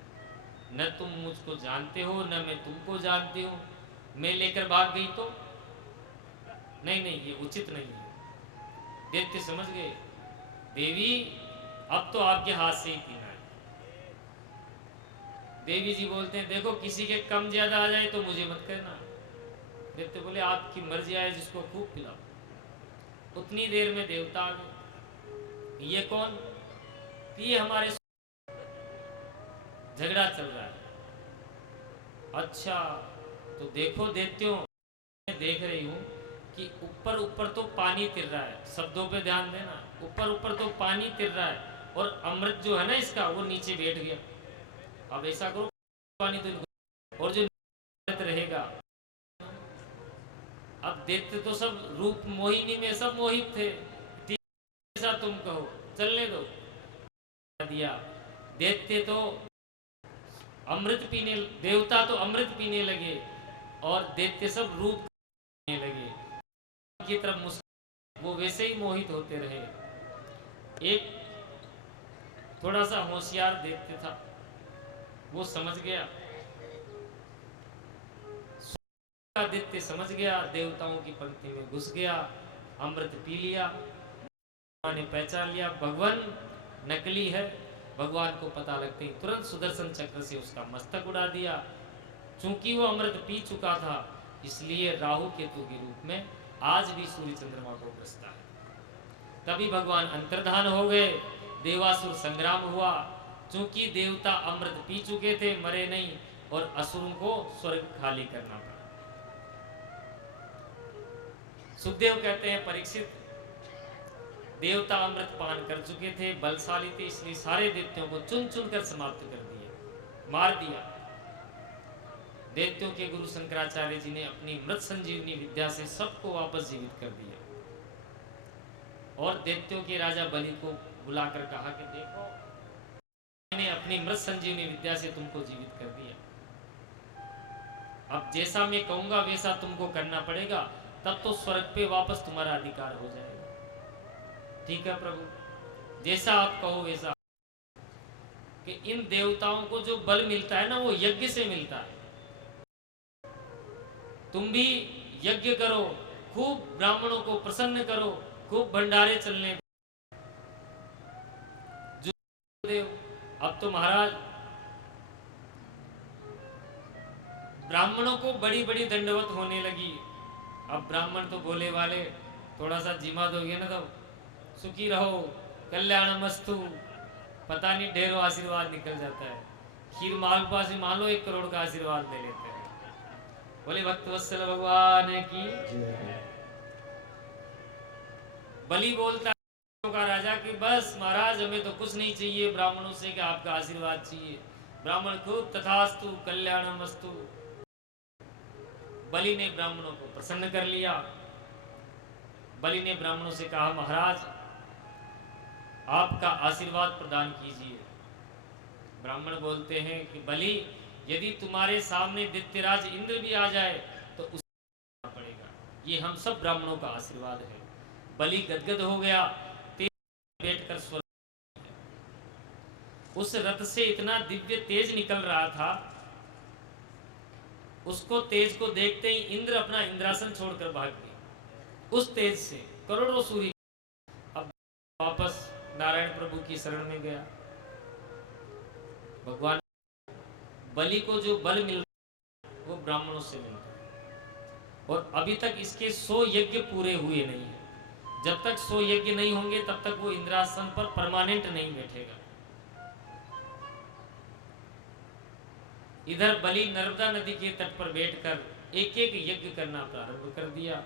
न तुम मुझको जानते हो, न मैं तुमको जानती हूं, मैं लेकर भाग गई तो नहीं नहीं, ये उचित नहीं है। दैत्य समझ गए, देवी अब तो आपके हाथ से ही पीना है। देवी जी बोलते हैं देखो किसी के कम ज्यादा आ जाए तो मुझे मत कहना। दैत्य बोले आपकी मर्जी आए, जिसको खूब पिलाओ। उतनी देर में देवता आ गए। ये कौन? ये हमारे झगड़ा चल रहा है। अच्छा तो देखो दैत्यों, मैं देख रही हूं कि ऊपर ऊपर तो पानी तिर रहा है, शब्दों पे ध्यान देना, ऊपर ऊपर तो पानी तिर रहा है, और अमृत जो है ना इसका वो नीचे बैठ गया। अब ऐसा करो पानी तो, और जो रहेगा। अब दैत्य तो सब रूप मोहिनी में सब मोहित थे, ऐसा तुम कहो, चलने दो दिया। दैत्य तो अमृत पीने, देवता तो अमृत पीने लगे, और दैत्य सब रूप पीने लगे की तरफ वो वैसे ही मोहित होते रहे। एक थोड़ा सा होशियार दैत्य था, वो समझ गया, आदित्य समझ गया, देवताओं की पंक्ति में घुस गया, अमृत पी लिया, ने पहचान लिया भगवान नकली है। भगवान को पता लगते ही तुरंत सुदर्शन चक्र से उसका मस्तक उड़ा दिया। चूंकि वो अमृत पी चुका था, इसलिए राहु केतु के रूप में आज भी सूर्य चंद्रमा को ग्रसता है। तभी भगवान अंतर्धान हो गए, देवासुर संग्राम हुआ। चूंकि देवता अमृत पी चुके थे, मरे नहीं, और असुरों को स्वर्ग खाली करना पड़ा। सुखदेव कहते हैं, परीक्षित, देवता अमृत पान कर चुके थे, बलशाली थे, इसलिए सारे दैत्यों को चुन चुन कर समाप्त कर दिया, मार दिया। दैत्यों के गुरु शंकराचार्य जी ने अपनी मृत संजीवनी विद्या से सबको वापस जीवित कर दिया, और दैत्यों के राजा बलि को बुलाकर कहा कि देखो, मैंने अपनी मृत संजीवनी विद्या से तुमको जीवित कर दिया, अब जैसा मैं कहूंगा वैसा तुमको करना पड़ेगा, तब तो स्वर्ग पे वापस तुम्हारा अधिकार हो जाएगा। ठीक है प्रभु, जैसा आप कहो वैसा। कि इन देवताओं को जो बल मिलता है ना, वो यज्ञ से मिलता है। तुम भी यज्ञ करो, खूब ब्राह्मणों को प्रसन्न करो, खूब भंडारे चलने दो। अब तो महाराज ब्राह्मणों को बड़ी बड़ी दंडवत होने लगी। अब ब्राह्मण तो बोले वाले, थोड़ा सा जिमा दोगे ना तो सुखी रहो, कल्याणमस्तु, पता नहीं ढेरों आशीर्वाद निकल जाता है। खीर मालपुआ से मान लो 1 करोड़ का आशीर्वाद दे लेते हैं। बोले भक्त वत्सल भगवान की। बलि बोलता है का राजा कि बस महाराज, हमें तो कुछ नहीं चाहिए ब्राह्मणों से, कि आपका आशीर्वाद चाहिए। ब्राह्मण खूब तथास्तु कल्याणमस्तु। बलि ने ब्राह्मणों को प्रसन्न कर लिया। बलि ने ब्राह्मणों से कहा, महाराज आपका आशीर्वाद प्रदान कीजिए। ब्राह्मण बोलते हैं कि बलि, यदि तुम्हारे सामने दैत्यराज इंद्र भी आ जाए तो उसे पड़ेगा, ये हम सब ब्राह्मणों का आशीर्वाद है। बलि गदगद हो गया, बैठकर स्वर्ग। उस रथ से इतना दिव्य तेज निकल रहा था, उसको तेज को देखते ही इंद्र अपना इंद्रासन छोड़कर भाग गए। उस तेज से करोड़ों सूर्य। अब वापस नारायण प्रभु की शरण में गया। भगवान बलि को जो बल मिल रहा है वो ब्राह्मणों से मिलता है, और अभी तक इसके 100 यज्ञ पूरे हुए नहीं है। जब तक 100 यज्ञ नहीं होंगे तब तक वो इंद्रासन पर परमानेंट नहीं बैठेगा। इधर बलि नर्मदा नदी के तट पर बैठकर एक एक यज्ञ करना प्रारंभ कर दिया।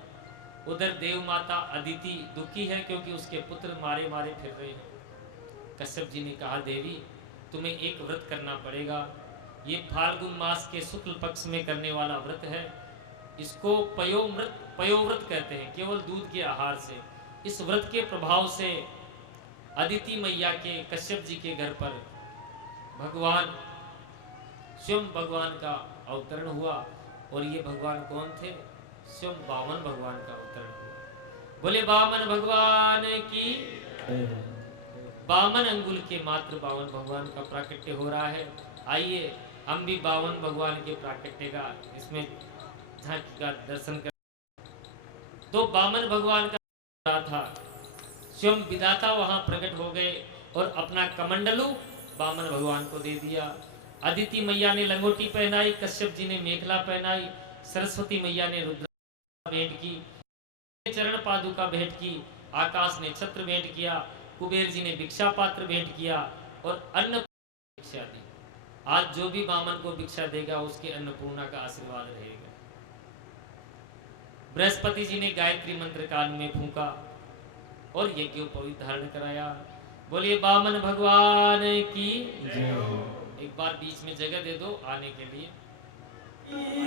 उधर देव माता अदिति दुखी है, क्योंकि उसके पुत्र मारे मारे फिर रहे हैं। कश्यप जी ने कहा, देवी तुम्हें एक व्रत करना पड़ेगा। ये फाल्गुन मास के शुक्ल पक्ष में करने वाला व्रत है। इसको पयोव्रत कहते हैं, केवल दूध के आहार से। इस व्रत के प्रभाव से अदिति मैया के, कश्यप जी के घर पर भगवान स्वयं भगवान का अवतरण हुआ। और ये भगवान कौन थे? स्वयं बामन भगवान का अवतरण हुआ। बोले बामन भगवान की। बामन अंगुल के मात्र बावन भगवान का प्राकट्य हो रहा है। आइए हम भी बावन भगवान के प्राकट्य का इसमें झांकी का दर्शन कर। तो बामन भगवान का था, स्वयं विधाता वहां प्रकट हो गए और अपना कमंडलू बामन भगवान को दे दिया। अदिति मैया ने लंगोटी पहनाई, कश्यप जी ने मेखला पहनाई, सरस्वती मैया ने रुद्र भेंट की, चरण पादुका भेंट की, आकाश ने छत्र भेंट किया, कुबेर जी ने भिक्षा पात्र भेंट किया और अन्न भिक्षा दी। आज जो भी बामन को भिक्षा देगा उसके अन्नपूर्णा का आशीर्वाद रहेगा। बृहस्पति जी ने गायत्री मंत्र कान में फूंका और यज्ञोपवीत धारण कराया। बोलिए बामन भगवान की जय। एक बार बीच में जगह दे दो आने के लिए।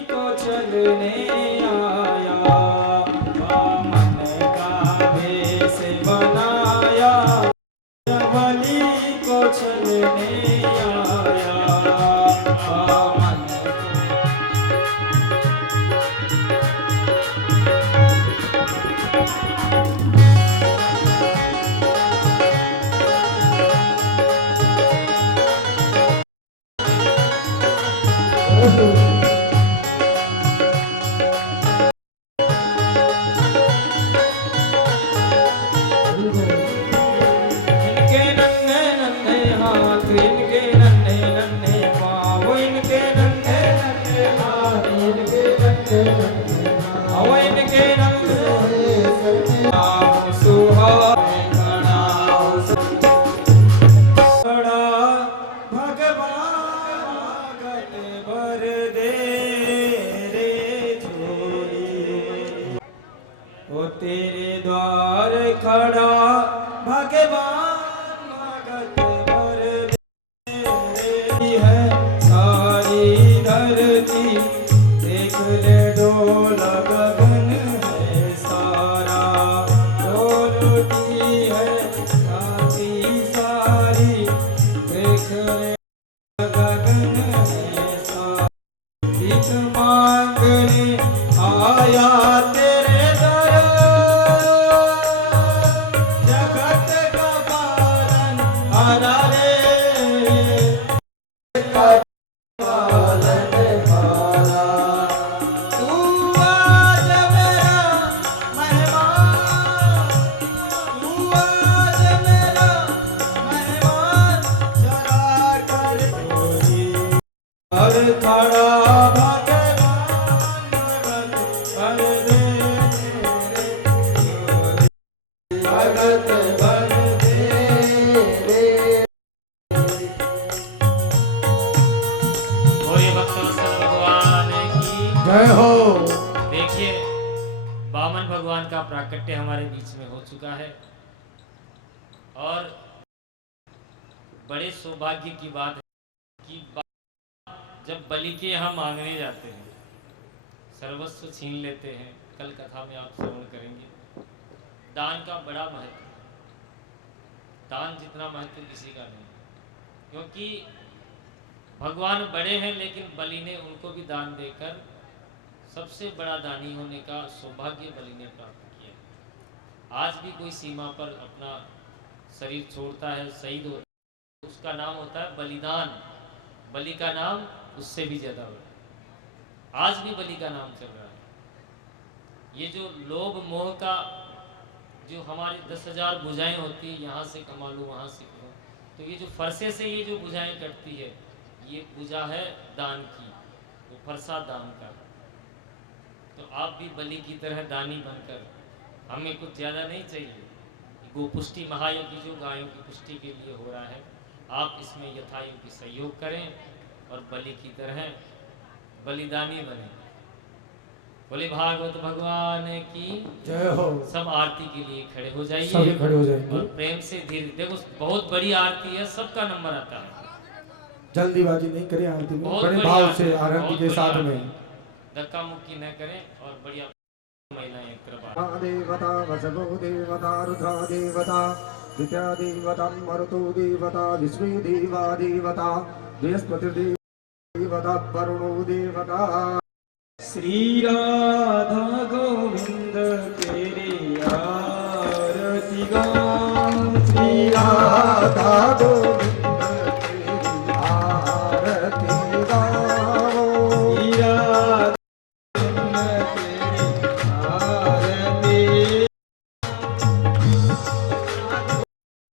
तो चलने आया बामन का भेष बनाया, बलि को चलने आया बामन। भीख मांगने आया तेरे दर, जगत का पालन हारा रे, पालन हारा। तू आज मेरा मेहमान, तू आज मेरा मेहमान, जरा कर चोरी हर खड़ा भगवान भगत कर दे रे, भगत कर दे रे। बोलिए भक्तवत्सल भगवान की जय हो। देखिए वामन भगवान का प्राकट्य हमारे बीच में हो चुका है और बड़े सौभाग्य की बात है कि जब बलि के यहाँ मांगने जाते हैं सर्वस्व छीन लेते हैं। कल कथा में आप श्रवण करेंगे दान का बड़ा महत्व, दान जितना महत्व किसी का नहीं, क्योंकि भगवान बड़े हैं लेकिन बलि ने उनको भी दान देकर सबसे बड़ा दानी होने का सौभाग्य बलि ने प्राप्त किया। आज भी कोई सीमा पर अपना शरीर छोड़ता है, शहीद होता है, उसका नाम होता है बलिदान। बलि का नाम उससे भी ज्यादा बड़ा, आज भी बलि का नाम चल रहा है। ये जो लोभ मोह का जो हमारी 10,000 भुजाएं होती है, यहाँ से कमा लो वहाँ से करो, तो ये जो फरसे से ये जो भुजाएं कटती है ये पूजा है दान की, वो फरसा दान का। तो आप भी बलि की तरह दानी बनकर, हमें कुछ ज़्यादा नहीं चाहिए, गोपुष्टि महायज्ञ जो गायों की पुष्टि के लिए हो रहा है, आप इसमें यथायोग्य सहयोग करें और बलि की तरह बलिदानी बने। बोले भागवत भगवान की जय हो। सब आरती के लिए खड़े हो जाइए, सभी खड़े हो जाएंगे और प्रेम से धीरे, देखो बहुत बड़ी आरती है, सबका नंबर आता है, जल्दीबाजी नहीं करें आरती में, बहुत बड़े बड़ी भाव आरती से है, आरती बहुत के बड़ी साथ आरती में। है। धक्का मुक्की न करें और बढ़िया महिलाएं एक तरफ आ देवता वसवो देवता रुद्रा देवता विद्या देवता मरुतो देवता विश्वे देवा देवता बृहस्पति देवता वरुणो देवता। श्री राधा गोविंद तेरी आरती गाऊं, श्री राधा गोविंद तेरी आरती गाओ, श्री राधा तेरी आरती,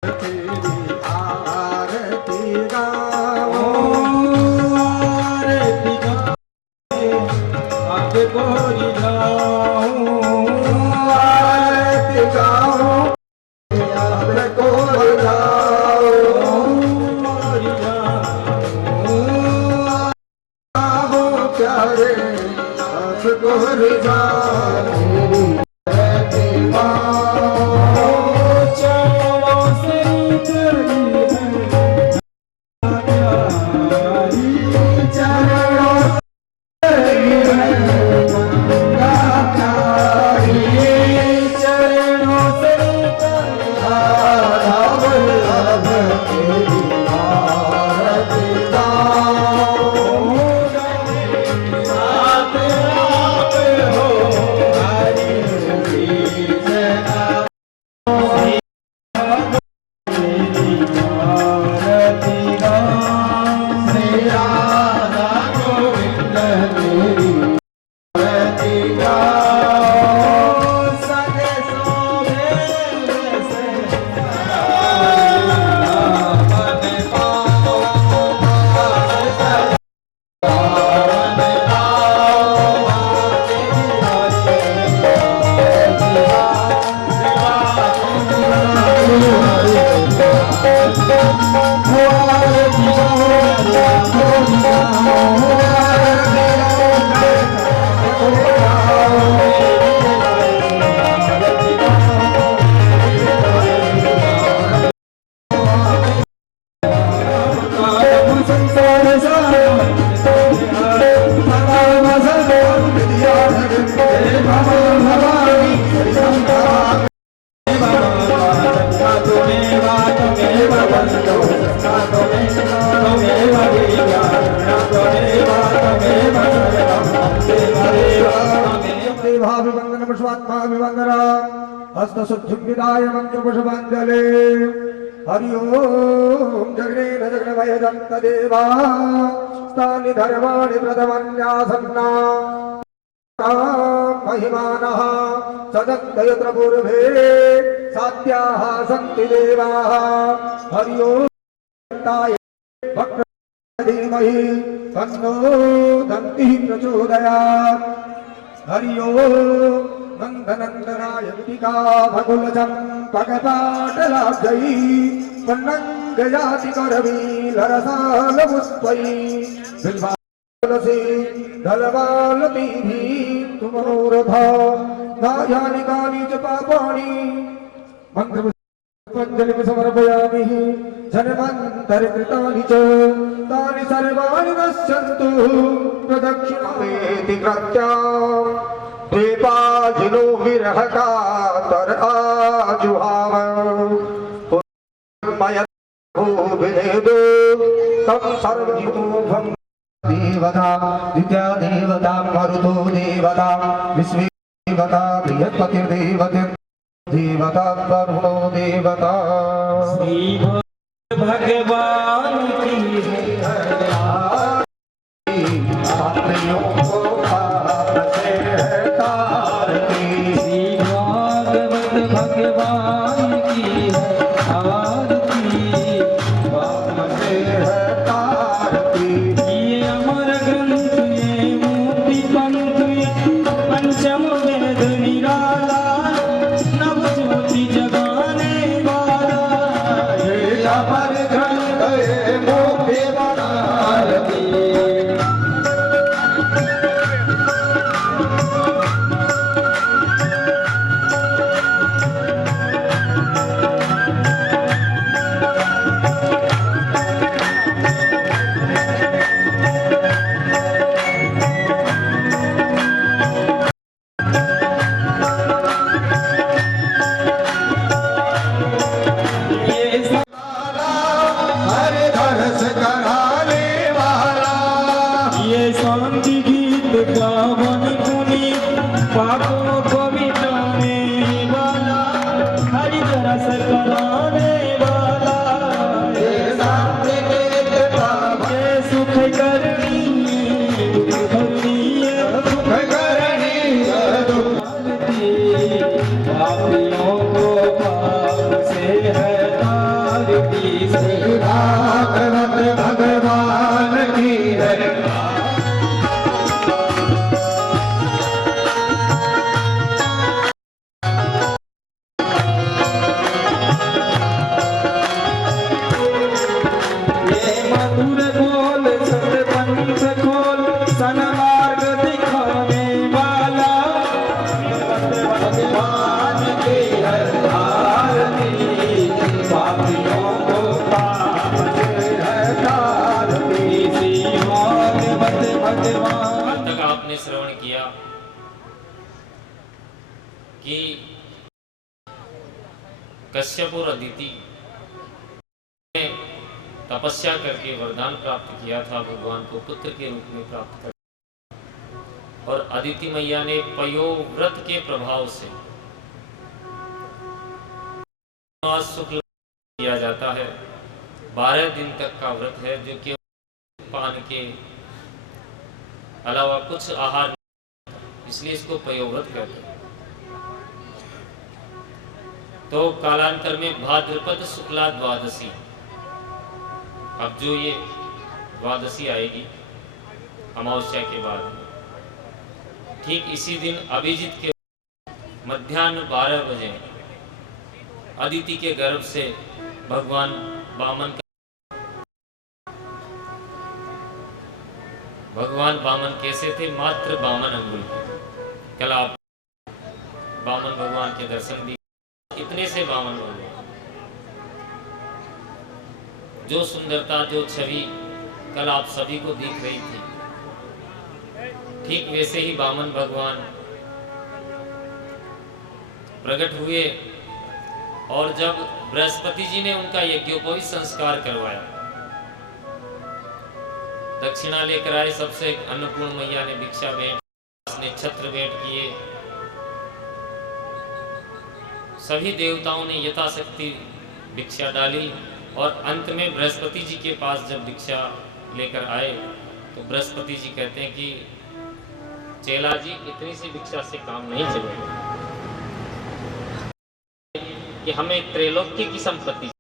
तेरी आरती गाओ, आरती गाऊं, आपको रिझाऊं, आरती गाओ, आपको रिझाओ, गाओ प्यारे आपको रिझाओ। चरणों से तेरी तुम्हें सर्वात्मा विवंदना हस्तशुद्धिं विदाय मंत्रपुष्पाञ्जले हरि ओम जगनेन जगन्मय दन्तदेवा स्थानि धर्माणि प्रथमन्यासन्ना महिमानः सदन्तयत्र पूर्वे सात्याः सन्ति देवाः हरि ओम दन्ताय धीमहि तन्नो दन्तिः प्रचोदयात् हरि ओम नन्दनन्दनाय विदिका भकुलचम्पकपाटलाब्जै पन्नङ्गयाति करवीलरसालपुष्पै बिल्वालसी दलवालतीभिः तु मनोरथा नायानि कानि च पापानि मन्त्रपुष्पाञ्जलिं समर्पयामि जन्मान्तरकृतानि च तानि सर्वाणि नश्यन्तु प्रदक्षिणामेति कृत्याम् द्वीपाजिनो विरहकातर आजुहाव मय भूभिनेदो तं सर्वजितोभं देवता द्वितीया देवता मरुतो देवता विश्वे देवता बृहस्पतिर्देवता देवता वरुणो देवता श्री भगवान की आत्मयों को पाप से तारती श्री भागवत भगवान की आरती पाप से तारती ये अमर ग्रंथ ये मूर्ति पंथ ये पंचम वेद निराला नव ज्योति जगाने वाला ये अमर ग्रंथ ये मोक्ष बनारती हरे धरस कराने वाला ये शांति गीत गावन पुनीत पापों को मिटाने वाला हरि रस कराने वाला ये सामने के पाप ये सुख करनी दुख हरनी सुख करनी दुख पापियों को पाप से है तारती से भागवत भगवान की है ये मधुर बोल सतपंथ खोल सन्मार्ग दिखाने वाला भगवान की है आरती पापियों को पाप से है तारती श्री भागवत भगवान। अब तक आपने श्रवण किया कि कश्यप और अदिति ने तपस्या करके वरदान प्राप्त किया था भगवान को पुत्र के रूप में प्राप्त कर, और अदिति मैया ने पयोव्रत के प्रभाव से शुक्ल किया जाता है 12 दिन तक का व्रत है जो कि पान के अलावा कुछ आहार नहीं, इसलिए इसको पयोव्रत कहते हैं। तो कालांतर में भाद्रपद शुक्ला द्वादशी, अब जो ये द्वादशी आएगी अमावस्या के बाद, ठीक इसी दिन अभिजीत के मध्याह्न 12 बजे अदिति के गर्भ से भगवान वामन कैसे थे? मात्र 52 अंगुल। कल आप वामन भगवान के दर्शन भी, इतने से 52 भगवान, जो सुंदरता जो छवि कल आप सभी को दिख रही थी, ठीक वैसे ही वामन भगवान प्रकट हुए। और जब बृहस्पति जी ने उनका यज्ञोपवीत संस्कार करवाया, दक्षिणा लेकर आए सबसे, अन्नपूर्ण मैया ने भिक्षा भेंट, ने छत्र भेंट किए, सभी देवताओं ने यथाशक्ति भिक्षा डाली और अंत में बृहस्पति जी के पास जब भिक्षा लेकर आए तो बृहस्पति जी कहते हैं कि चेला जी, इतनी सी भिक्षा से काम नहीं चलेगा, कि हमें त्रैलोक्य की संपत्ति